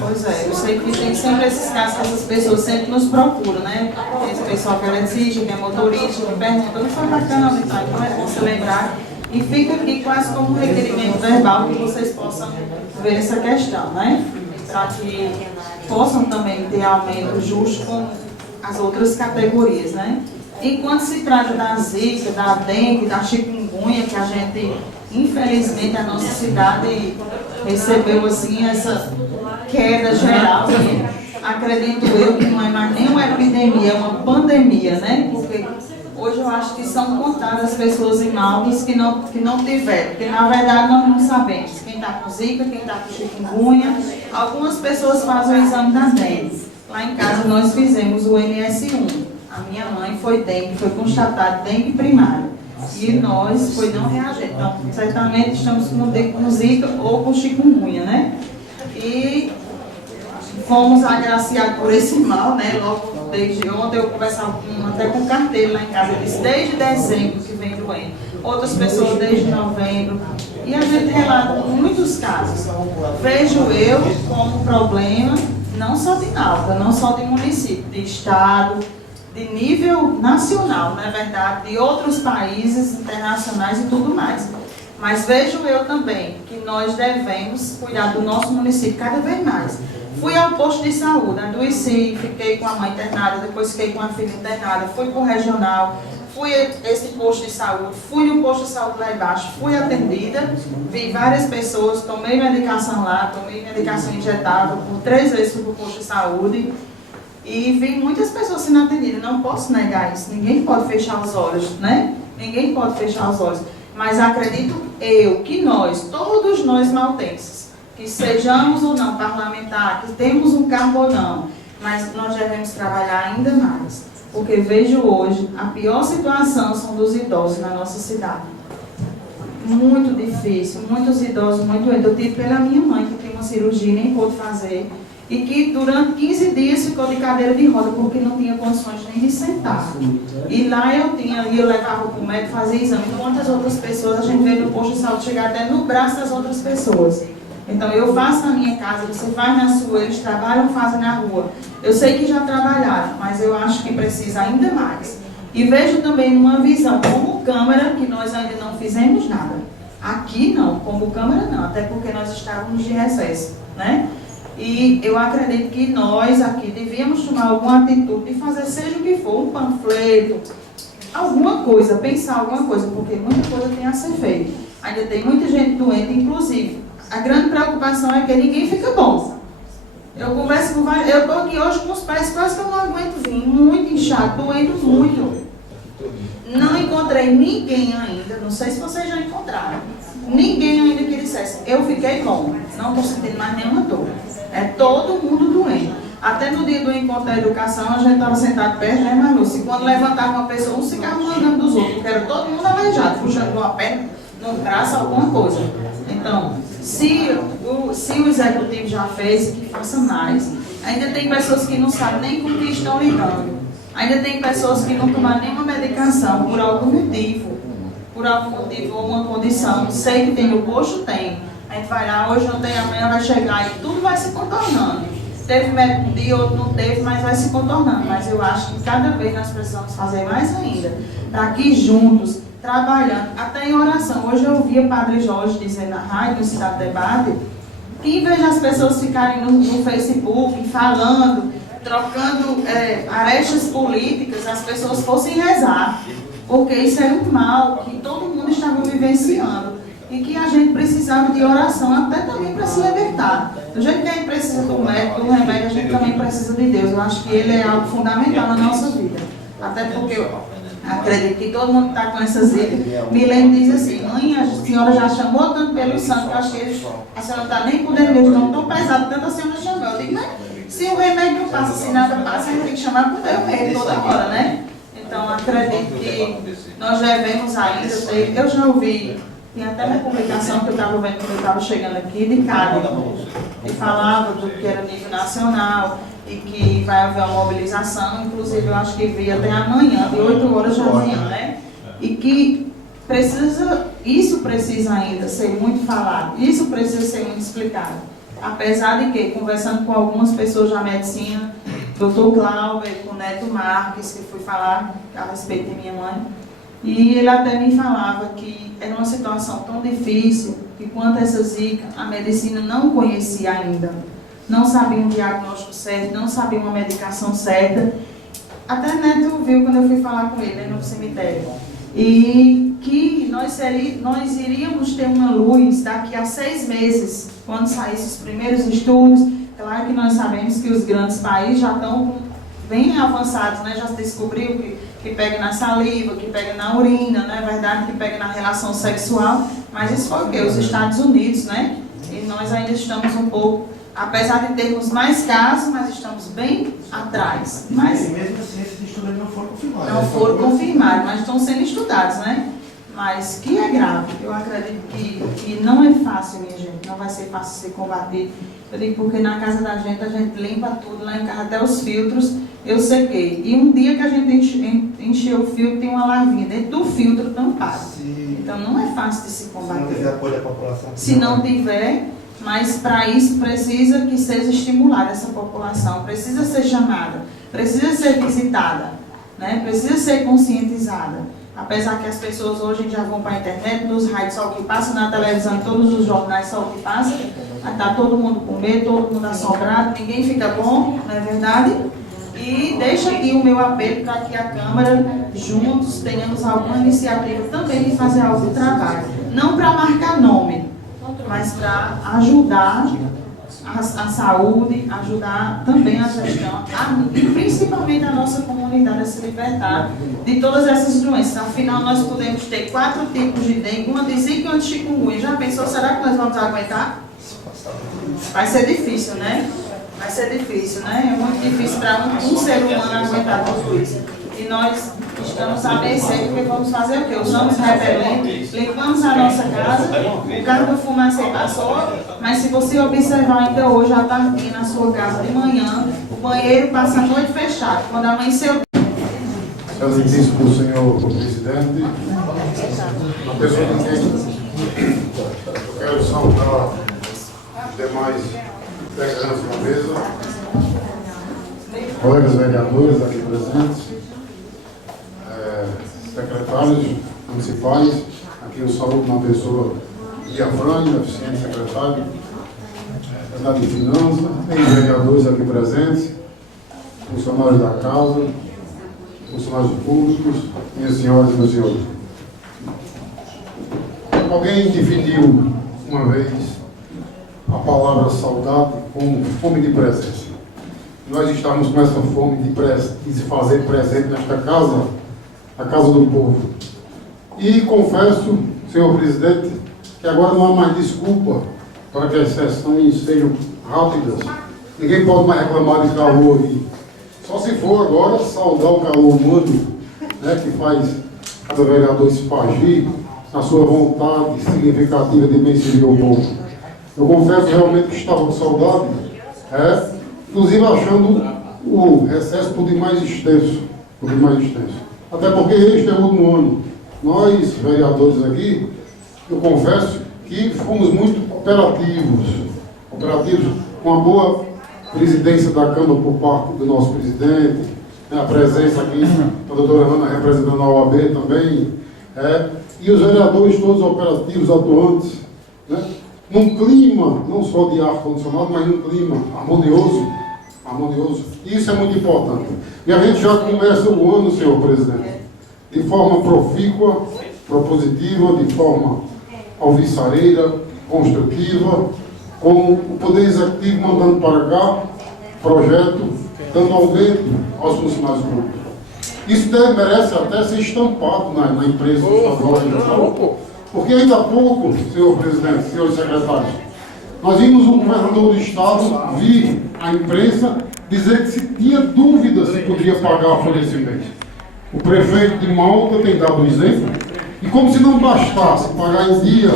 Pois é, eu sei que tem sempre esses casos que essas pessoas sempre nos procuram, né? Esse pessoal que ela exige, que é motorista, que pergunta, não foi bacana e tal, então é bom você lembrar. E fica aqui quase como um requerimento verbal que vocês possam ver essa questão, né? Para que possam também ter aumento justo com as outras categorias, né? Enquanto se trata da zika, da dengue, da chikungunya, que a gente, infelizmente, a nossa cidade recebeu assim essa queda geral, né? Acredito eu que não é mais nem uma epidemia, é uma pandemia, né? Porque hoje eu acho que são contadas as pessoas em Maltas que não tiveram, porque na verdade nós não sabemos quem está com zika, quem está com chikungunya. Algumas pessoas fazem o exame da dengue. Lá em casa nós fizemos o MS1. A minha mãe foi dengue, foi constatado dengue primário. E nós foi não reagente. Então, certamente estamos com zika ou com chikungunya, né? E fomos agraciados por esse mal, né? Logo desde ontem eu conversava até com carteiro lá em casa, eu disse desde dezembro que vem doente, outras pessoas desde novembro, e a gente relata muitos casos. Vejo eu como problema, não só de Malta, não só de município, de estado, de nível nacional, não é verdade, de outros países internacionais e tudo mais. Mas vejo eu também que nós devemos cuidar do nosso município cada vez mais. Fui ao posto de saúde, adoeci, fiquei com a mãe internada, depois fiquei com a filha internada, fui para o regional, fui a esse posto de saúde, fui no posto de saúde lá embaixo, fui atendida, vi várias pessoas, tomei medicação lá, tomei medicação injetável, por 3 vezes fui para o posto de saúde e vi muitas pessoas sendo atendidas. Não posso negar isso, ninguém pode fechar os olhos, né? Ninguém pode fechar os olhos. Mas acredito eu que nós, todos nós maltenses, que sejamos ou não parlamentar, que temos um cargo ou não, mas nós devemos trabalhar ainda mais. Porque vejo hoje, a pior situação são dos idosos na nossa cidade. Muito difícil, muitos idosos muito doentes. Eu tive pela minha mãe, que tem uma cirurgia e nem pôde fazer, e que durante 15 dias ficou de cadeira de roda, porque não tinha condições nem de sentar. E lá eu levava para o médico fazer exame. Quantas outras pessoas a gente vê no posto de saúde chegar até no braço das outras pessoas. Então, eu faço na minha casa, você faz na sua, eles trabalham, fazem na rua. Eu sei que já trabalharam, mas eu acho que precisa ainda mais. E vejo também uma visão como Câmara, que nós ainda não fizemos nada. Aqui não, como Câmara não, até porque nós estávamos de recesso, né? E eu acredito que nós aqui devíamos tomar alguma atitude de fazer, seja o que for, um panfleto, alguma coisa, pensar alguma coisa, porque muita coisa tem a ser feita. Ainda tem muita gente doente, inclusive. A grande preocupação é que ninguém fica bom. Eu converso com vários. Eu estou aqui hoje com os pés, quase que eu não aguento vir. Muito inchado, doendo muito. Não encontrei ninguém ainda, não sei se vocês já encontraram, ninguém ainda que dissesse, eu fiquei bom, não estou sentindo mais nenhuma dor. É todo mundo doente. Até no dia do encontro da educação, a gente estava sentado perto, né, Marlúcia? E quando levantava uma pessoa, uns ficavam mandando dos outros, porque era todo mundo aleijado, puxando uma perna, no braço, alguma coisa. Então, se o executivo já fez, que faça mais. Ainda tem pessoas que não sabem nem com que estão lidando. Ainda tem pessoas que não tomaram nenhuma medicação por algum motivo. Por algum motivo ou uma condição. Sei que tem no posto, tem. A gente vai lá, hoje não tem, amanhã vai chegar e tudo vai se contornando. Teve médico um dia, outro não teve, mas vai se contornando. Mas eu acho que cada vez nós precisamos fazer mais ainda. Para que juntos, trabalhando, até em oração. Hoje eu ouvi o Padre Jorge dizer na rádio, no Cidade Debate, que em vez das pessoas ficarem no Facebook falando, trocando arestas políticas, as pessoas fossem rezar. Porque isso era um mal que todo mundo estava vivenciando. E que a gente precisava de oração, até também para se libertar. Do jeito que a gente precisa do médico, do remédio, a gente também precisa de Deus. Eu acho que Ele é algo fundamental na nossa vida. Até porque eu acredito que todo mundo que está com essas vidas, Milene diz assim, mãe, a senhora já chamou tanto pelo santo, que eu acho que a senhora não está nem podendo ver, não tão pesado, tanto a senhora chamou. Eu digo, mas se o remédio não passa, se nada passa, a gente tem que chamar por Deus mesmo toda hora, né? Então, acredito que nós devemos ainda, eu já ouvi Tem até uma publicação que eu estava vendo quando eu estava chegando aqui, de Cádiz, que falava do que era nível nacional e que vai haver uma mobilização, inclusive eu acho que via até amanhã, de 8 horas da manhã, né? E que isso precisa ainda ser muito falado, isso precisa ser muito explicado. Apesar de que, conversando com algumas pessoas da medicina, Dr. Glauber, com o Neto Marques, que fui falar a respeito de minha mãe, e ele até me falava que era uma situação tão difícil que quanto a essa zika, a medicina não conhecia ainda. Não sabia um diagnóstico certo, não sabia uma medicação certa. Até Neto viu quando eu fui falar com ele no cemitério. E que nós iríamos ter uma luz daqui a 6 meses, quando saíssem os primeiros estudos. Claro que nós sabemos que os grandes países já estão bem avançados, né? Já se descobriu que pega na saliva, que pega na urina, não é verdade? Que pega na relação sexual. Mas isso foi o quê? Os Estados Unidos, né? E nós ainda estamos um pouco, apesar de termos mais casos, mas estamos bem atrás. Mas e mesmo assim, esses estudos não foram confirmados. não foram confirmados, mas estão sendo estudados, né? Mas que é grave. Eu acredito que não é fácil, minha gente. Não vai ser fácil ser combatido. Eu digo porque na casa da gente, a gente limpa tudo, lá em casa até os filtros eu sequei. E um dia que a gente encheu o filtro, tem uma larvinha dentro do filtro tampado. Então não é fácil de se combater. Se não tiver apoio da população. Se não tiver, mas para isso precisa que seja estimulada essa população, precisa ser chamada, precisa ser visitada, né? Precisa ser conscientizada. Apesar que as pessoas hoje já vão para a internet, nos rádios só o que passa, na televisão, todos os jornais só o que passa, está todo mundo com medo, todo mundo assombrado, ninguém fica bom, não é verdade? E deixa aqui o meu apelo para que a Câmara, juntos, tenhamos alguma iniciativa também de fazer algo de trabalho. Não para marcar nome, mas para ajudar a saúde, ajudar também a gestão, e principalmente a nossa comunidade a se libertar de todas essas doenças. Afinal, nós podemos ter 4 tipos de dengue, uma de zika e uma de chikungunya. Já pensou, será que nós vamos aguentar? Vai ser difícil, né? Vai ser difícil, né? É muito difícil para um ser humano aguentar tudo isso. E nós estamos a mercê, porque vamos fazer o quê? Usamos repelente, limpamos a nossa casa, o carro do fumacê passou, mas se você observar ainda hoje, à tarde na sua casa de manhã, o banheiro passa a noite fechado. Quando amanheceu... Excelentíssimo para o senhor presidente, na pessoa de quem eu quero saudar os demais integrantes da mesa, colegas vereadores aqui presentes, secretários municipais, aqui eu saúdo na pessoa de Afrânio, eficiente secretário, secretário de Finanças, tem vereadores aqui presentes, funcionários da casa, funcionários públicos, minhas senhoras e meus senhores. Alguém definiu uma vez a palavra saudade como fome de presença. Nós estamos com essa fome de se fazer presente nesta casa, a casa do povo. E confesso, senhor presidente, que agora não há mais desculpa para que as sessões sejam rápidas. Ninguém pode mais reclamar de calor aqui. Só se for agora saudar o calor humano, né, que faz cada vereador espagir na sua vontade significativa de bem servir ao povo. Eu confesso realmente que estava com saudade, inclusive achando o recesso tudo mais extenso, Até porque este é o último ano. Nós, vereadores aqui, eu confesso que fomos muito operativos com a boa presidência da Câmara por parte do nosso presidente, né, a presença aqui da doutora Ana representando a OAB também, e os vereadores todos operativos, atuantes, né, num clima não só de ar-condicionado, mas num clima harmonioso. Isso é muito importante. E a gente já começa o ano, senhor presidente, de forma profícua, propositiva, de forma alvissareira, construtiva, com o Poder Executivo mandando para cá projeto, dando aumento aos funcionários públicos. Isso merece até ser estampado na imprensa estadual, porque ainda há pouco, senhor presidente, senhores secretários, nós vimos o governador do estado vir à imprensa dizer que se tinha dúvida se poderia pagar a folha esse mês. O prefeito de Malta tem dado um exemplo, E como se não bastasse pagar em dia,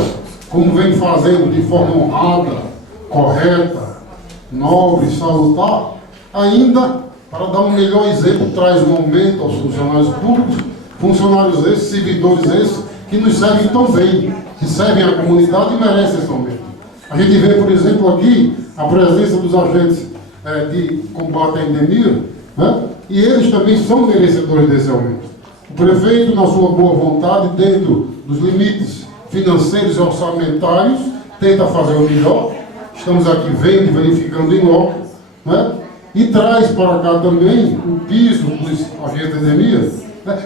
como vem fazendo de forma honrada, correta, nobre, salutar, ainda, para dar um melhor exemplo, traz um aumento aos funcionários públicos, funcionários esses, servidores esses, que nos servem tão bem, que servem à comunidade e merecem esse aumento. A gente vê, por exemplo, aqui a presença dos agentes de combate à endemia, né? E eles também são merecedores desse aumento. O prefeito, na sua boa vontade, dentro dos limites financeiros e orçamentários, tenta fazer o melhor. Estamos aqui vendo e verificando em loco, né? E traz para cá também o piso dos agentes de endemia.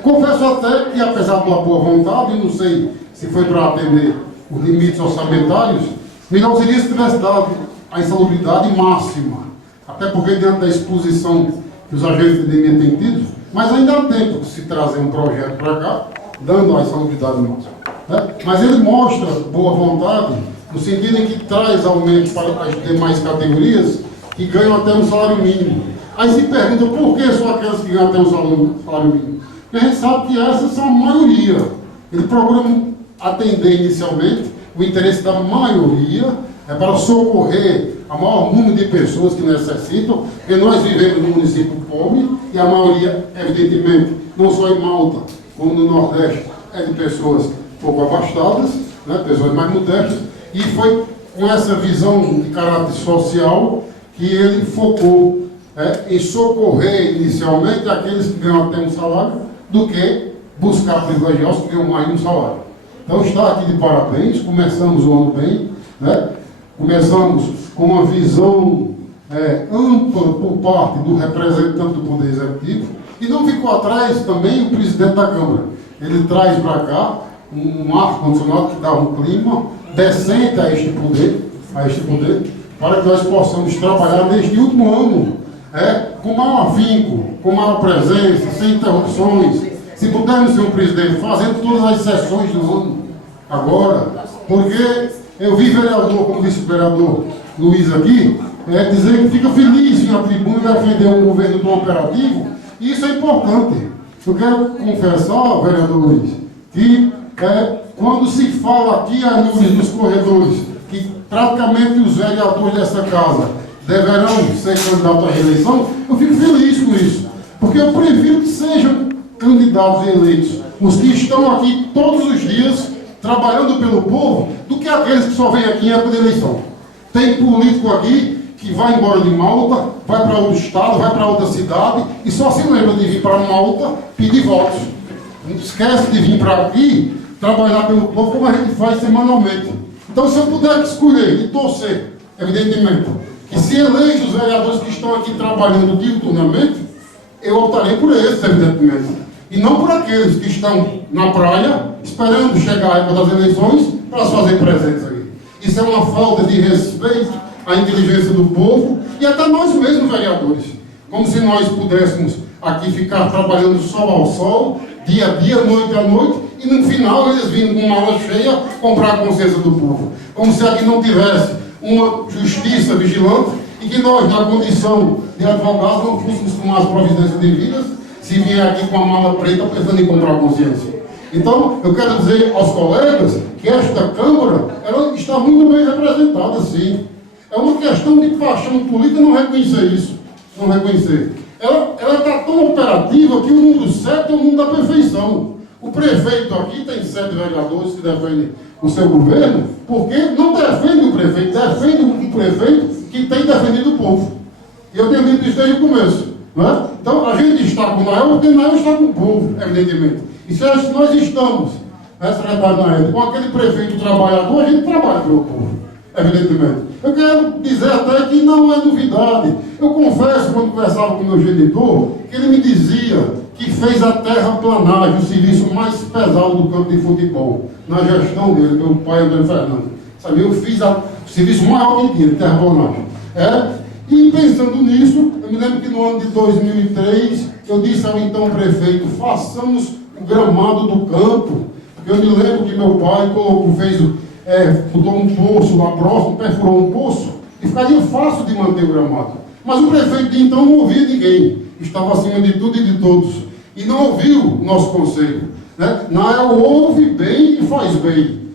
Confesso até que, apesar da boa vontade, não sei se foi para atender os limites orçamentários, melhor seria se tivesse dado a insalubridade máxima, até porque diante da exposição que os agentes de endemia têm tido, mas ainda há tempo de se trazer um projeto para cá, dando a insalubridade máxima. Né? Mas ele mostra boa vontade, no sentido em que traz aumento para as demais categorias que ganham até um salário mínimo. Aí se pergunta por que só aquelas que ganham até um salário mínimo? Porque a gente sabe que essas são a maioria. Ele procura atender inicialmente o interesse da maioria, para socorrer a maior número de pessoas que necessitam, porque nós vivemos num município pobre e a maioria, evidentemente, não só em Malta, como no Nordeste, é de pessoas pouco abastadas, né, pessoas mais modestas, e foi com essa visão de caráter social que ele focou em socorrer inicialmente aqueles que ganham até um salário, do que buscar privilegiar os que ganham mais de um salário. Então está aqui de parabéns, começamos o ano bem, né? Começamos com uma visão ampla por parte do representante do Poder Executivo, e não ficou atrás também o presidente da Câmara. Ele traz para cá um ar-condicionado que dá um clima decente a este poder, para que nós possamos trabalhar neste último ano com maior afinco, com maior presença, sem interrupções. Se pudermos ser um presidente fazendo todas as sessões do ano agora, porque eu vi vereador como vice-vereador Luiz aqui, dizer que fica feliz em a tribuna defender um governo tão operativo, e isso é importante. Eu quero confessar, vereador Luiz, que quando se fala aqui a luz dos corredores, que praticamente os vereadores dessa casa deverão ser candidatos à reeleição, eu fico feliz com isso, porque eu prefiro que sejam candidatos eleitos os que estão aqui todos os dias trabalhando pelo povo, do que aqueles que só vêm aqui em época de eleição. Tem político aqui que vai embora de Malta, vai para outro estado, vai para outra cidade e só se lembra de vir para Malta pedir votos. Não esquece de vir para aqui trabalhar pelo povo como a gente faz semanalmente. Então, se eu puder escolher e torcer, evidentemente, que se eleja os vereadores que estão aqui trabalhando diuturnamente, eu optarei por esses, evidentemente. E não por aqueles que estão na praia, esperando chegar a época das eleições para se fazer presentes aqui. Isso é uma falta de respeito à inteligência do povo e até nós mesmos, vereadores. Como se nós pudéssemos aqui ficar trabalhando sol ao sol, dia a dia, noite a noite, e no final eles vindo com uma mala cheia comprar a consciência do povo. Como se aqui não tivesse uma justiça vigilante e que nós, na condição de advogados, não fôssemos tomar as providências devidas se vier aqui com a mala preta pensando em comprar a consciência. Então, eu quero dizer aos colegas que esta Câmara ela está muito bem representada, sim. É uma questão de paixão política não reconhecer isso. Não reconhecer. Ela está tão operativa que o mundo certo é o mundo da perfeição. O prefeito aqui tem 7 vereadores que defendem o seu governo, porque não defende o prefeito, defende o prefeito que tem defendido o povo. E eu tenho dito isso desde o começo. Não é? Então, a gente está com o Nael, porque o Nael está com o povo, evidentemente. E se nós estamos, secretário Nael, com aquele prefeito trabalhador, a gente trabalha pelo povo, evidentemente. Eu quero dizer até que não é novidade. Eu confesso, quando conversava com o meu genitor, que ele me dizia que fez a terraplanagem, o serviço mais pesado do campo de futebol, na gestão dele, meu pai Antônio Fernando. Sabe, eu fiz o serviço maior que tinha, de terraplanagem. E pensando nisso, eu me lembro que no ano de 2003, eu disse ao então prefeito, façamos o gramado do campo. Eu me lembro que meu pai botou um poço lá próximo, perfurou um poço, e ficaria fácil de manter o gramado. Mas o prefeito de então não ouvia ninguém, estava acima de tudo e de todos. e não ouviu o nosso conselho. Né? Nael ouve bem e faz bem.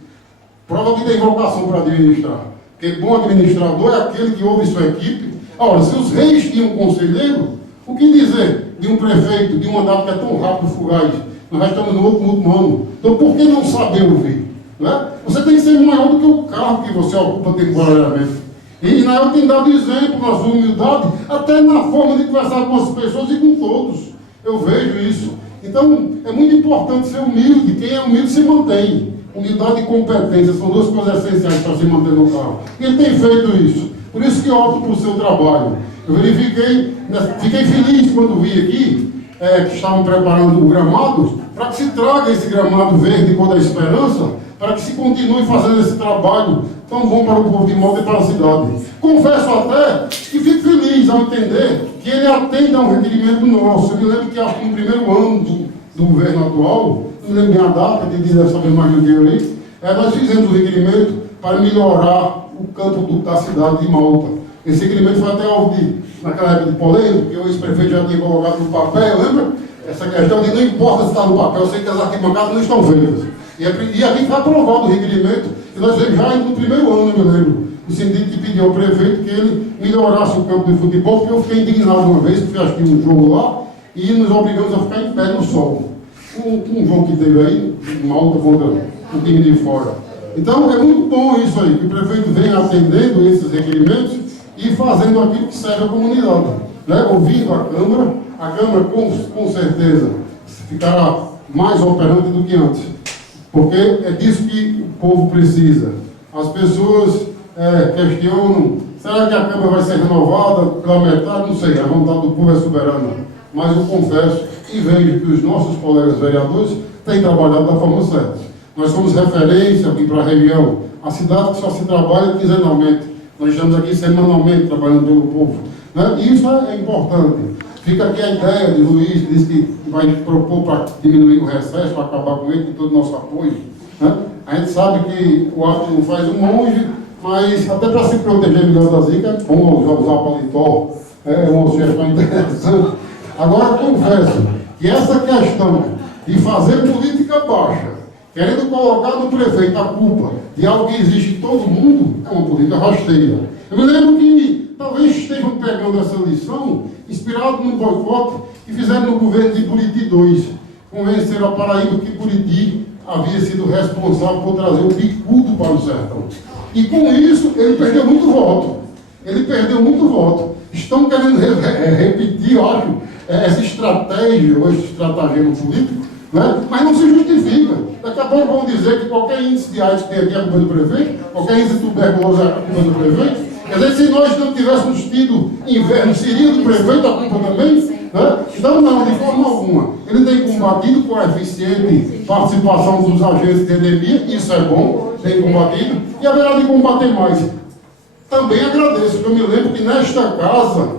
Prova que tem vocação para administrar. Porque bom administrador é aquele que ouve sua equipe. Ora, se os reis tinham um conselheiro, o que dizer de um prefeito, de um mandato que é tão rápido, fugaz? Nós já estamos no último ano. Então, por que não saber ouvir? Né? Você tem que ser maior do que o cargo que você ocupa temporariamente. E Nael tem dado exemplo na sua humildade, até na forma de conversar com as pessoas e com todos. Eu vejo isso. Então, é muito importante ser humilde. Quem é humilde se mantém. Humildade e competência são duas coisas essenciais para se manter no cargo. E ele tem feito isso. Por isso que eu opto pelo seu trabalho. Eu verifiquei, fiquei feliz quando vi aqui que estavam preparando o gramado, para que se traga esse gramado verde cor da esperança, para que se continue fazendo esse trabalho tão bom para o povo de Malta e para a cidade. Confesso até que fico feliz ao entender que ele atende a um requerimento nosso. Eu me lembro que acho que no primeiro ano do governo atual, não me lembro bem a data, ele deve saber mais do que eu aí, nós fizemos um requerimento para melhorar o campo da cidade de Malta. Esse requerimento foi até alvo naquela época de polêmica, que o ex-prefeito já tinha colocado no papel, lembra? Essa questão de não importa se está no papel, eu sei que as arquibancadas não estão feitas. E aqui foi aprovado o requerimento, e nós fizemos já no primeiro ano, eu me lembro, no sentido de pedir ao prefeito que ele melhorasse o campo de futebol, porque eu fiquei indignado uma vez, que fui assistir um jogo lá, e nos obrigamos a ficar em pé no sol. Um jogo que teve aí, Malta contra o time de fora. Então, é muito bom isso aí, que o prefeito venha atendendo esses requerimentos e fazendo aquilo que serve à comunidade. Né? Ouvindo a Câmara com certeza ficará mais operante do que antes. Porque é disso que o povo precisa. As pessoas questionam, será que a Câmara vai ser renovada pela metade? Não sei, a vontade do povo é soberana. Mas eu confesso e vejo que os nossos colegas vereadores têm trabalhado da forma certa. Nós somos referência aqui para a região. A cidade que só se trabalha quinzenalmente. Nós estamos aqui semanalmente trabalhando pelo povo. Né? E isso é importante. Fica aqui a ideia de Luiz, que disse que vai propor para diminuir o recesso, para acabar com ele, com todo o nosso apoio. Né? A gente sabe que o hábito não faz um monge, mas até para se proteger melhor da zika, é bom usar paletó, é uma sugestão interessante. Agora, confesso que essa questão de fazer política baixa, querendo colocar no prefeito a culpa de algo que existe em todo mundo, é uma política rasteira. Eu me lembro que talvez estejam pegando essa lição, inspirado no boicote que fizeram no governo de Buriti 2. Convenceram a Paraíba que Buriti havia sido responsável por trazer o bicudo para o sertão. E com isso, ele perdeu muito voto. Estão querendo repetir, eu acho, essa estratégia, ou esse estratagema político, né? Mas não se justifica. Daqui a pouco vão dizer que qualquer índice de AIDS que tem aqui é a culpa do prefeito, qualquer índice de tuberculose é a culpa do prefeito. Quer dizer, se nós não tivéssemos tido inverno, seria do prefeito a culpa também? Né? Então, não, de forma alguma. Ele tem combatido com a eficiente participação dos agentes de endemia, isso é bom, tem combatido, e haverá de combater mais. Também agradeço, porque eu me lembro que nesta casa,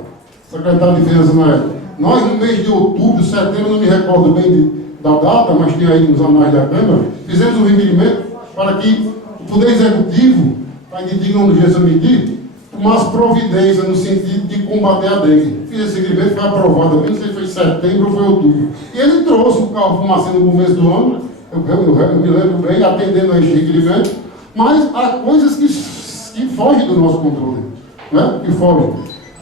secretário de Finanças na época, nós no mês de outubro, setembro, não me recordo bem da data, mas tinha aí nos anais da Câmara, fizemos um requerimento para que o Poder Executivo, para que digam no dia medir, tomasse providência no sentido de combater a dengue. Fiz esse requerimento, foi aprovado, não sei se foi em setembro ou foi em outubro. E ele trouxe o carro fumacê no começo do ano, eu me lembro bem, atendendo a esse requerimento, mas há coisas que fogem do nosso controle, né? Que fogem.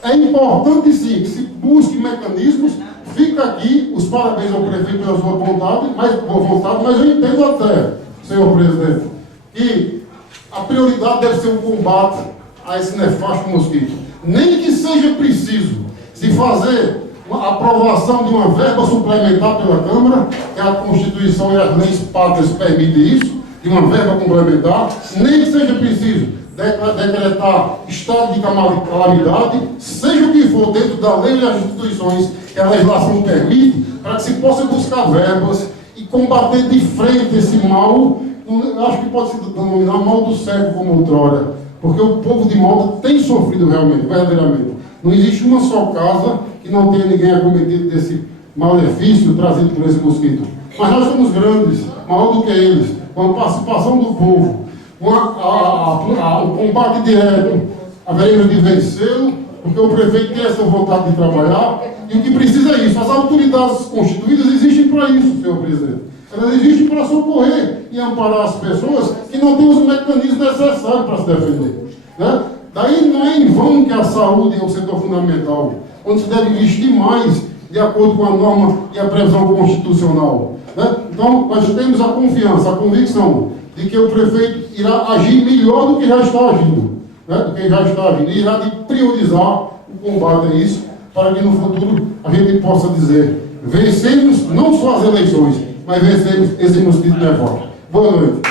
É importante sim que se busque mecanismos. Fica aqui os parabéns ao prefeito pela sua vontade, mas eu entendo até, senhor presidente, que a prioridade deve ser o combate a esse nefasto mosquito. Nem que seja preciso se fazer uma aprovação de uma verba suplementar pela Câmara, que a Constituição e as leis pátrias permitem isso, de uma verba complementar, nem que seja preciso decretar estado de calamidade, seja o que for, dentro da lei e das instituições que a legislação permite, para que se possa buscar verbas e combater de frente esse mal. Eu acho que pode se denominar mal do século como outrora, porque o povo de Malta tem sofrido realmente, verdadeiramente. Não existe uma só casa que não tenha ninguém acometido desse malefício trazido por esse mosquito. Mas nós somos grandes, maior do que eles, com a participação do povo, o combate direto, haveremos de vencê-lo, porque o prefeito tem essa vontade de trabalhar E o que precisa é isso. As autoridades constituídas existem para isso, senhor presidente. Elas existem para socorrer e amparar as pessoas que não têm os mecanismos necessários para se defender. Né? Daí não é em vão que a saúde é o setor fundamental, onde se deve investir mais de acordo com a norma e a previsão constitucional. Né? Então, nós temos a confiança, a convicção de que o prefeito irá agir melhor do que já está agindo. Né? Do que já está agindo. E irá de priorizar o combate a isso, para que no futuro a gente possa dizer: vencemos não só as eleições, mas vencemos esse mosquito nervoso. Boa noite.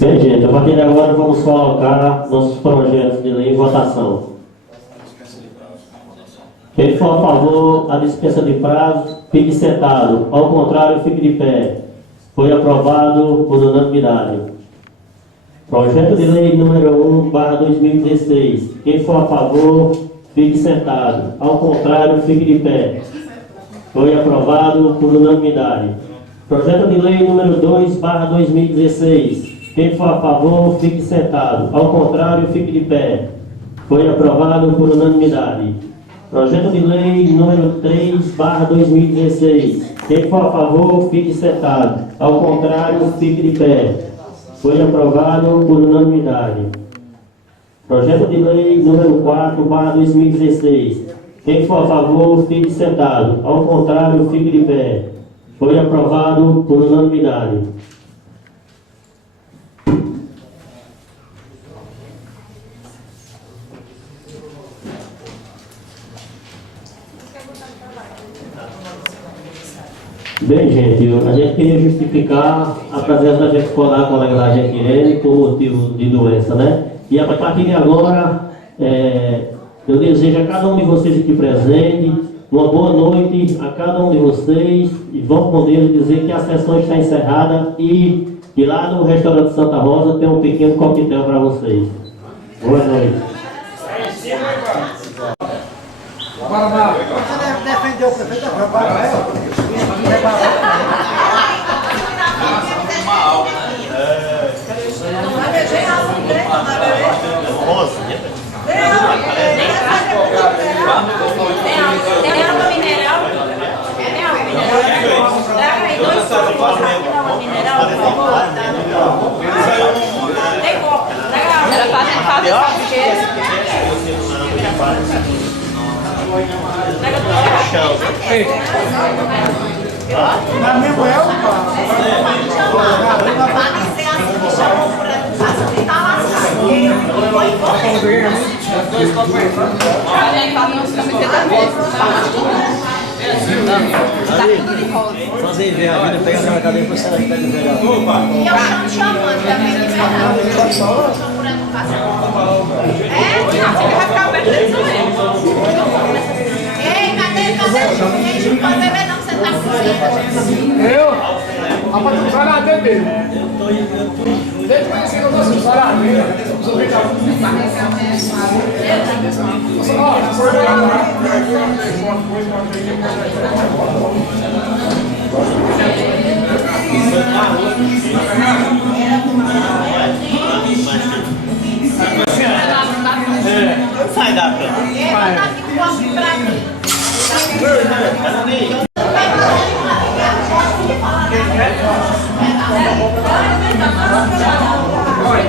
Bem, gente, a partir de agora vamos colocar nossos projetos de lei em votação. Quem for a favor da dispensa de prazo, fique sentado. Ao contrário, fique de pé. Foi aprovado por unanimidade. Projeto de lei número 1/2016. Quem for a favor, fique sentado. Ao contrário, fique de pé. Foi aprovado por unanimidade. Projeto de lei número 2/2016. Quem for a favor, fique sentado. Ao contrário, fique de pé. Foi aprovado por unanimidade. Projeto de lei número 3/2016. Quem for a favor, fique sentado. Ao contrário, fique de pé. Foi aprovado por unanimidade. Projeto de lei número 4/2016. Quem for a favor, fique sentado. Ao contrário, fique de pé. Foi aprovado por unanimidade. Bem, gente, a gente queria justificar a presença da gente escolar, a colega da gente Irene, por motivo de doença, né? E a partir de agora, eu desejo a cada um de vocês aqui presente uma boa noite a cada um de vocês, e vão com Deus dizer que a sessão está encerrada e lá no restaurante Santa Rosa tem um pequeno coquetel para vocês. Boa noite. Você defendeu o prefeito da Paraná? Tem água mineral? Tem água mineral? Traga aí 2 copos de água mineral, por favor. Tem copo. Traga água. Era fazendo queijo. Traga 2 copos. Na mesma época? Fazer ver a vida, pegar na cadeia para sair da vereador. E eu chamo chamando também de verdade. Procurando um passaporte. Você vai ficar aberto dentro do meio. Ei, cadê? Gente, não pode beber não, você tá com sede. Eu? Rapaz, tu sai lá dentro dele. Desde que eu conheci, eu tô assim, sai lá dentro. Os ouvintes já vão ficar. Sai da cama. Vai. Tá aqui com o pra mim. Olha.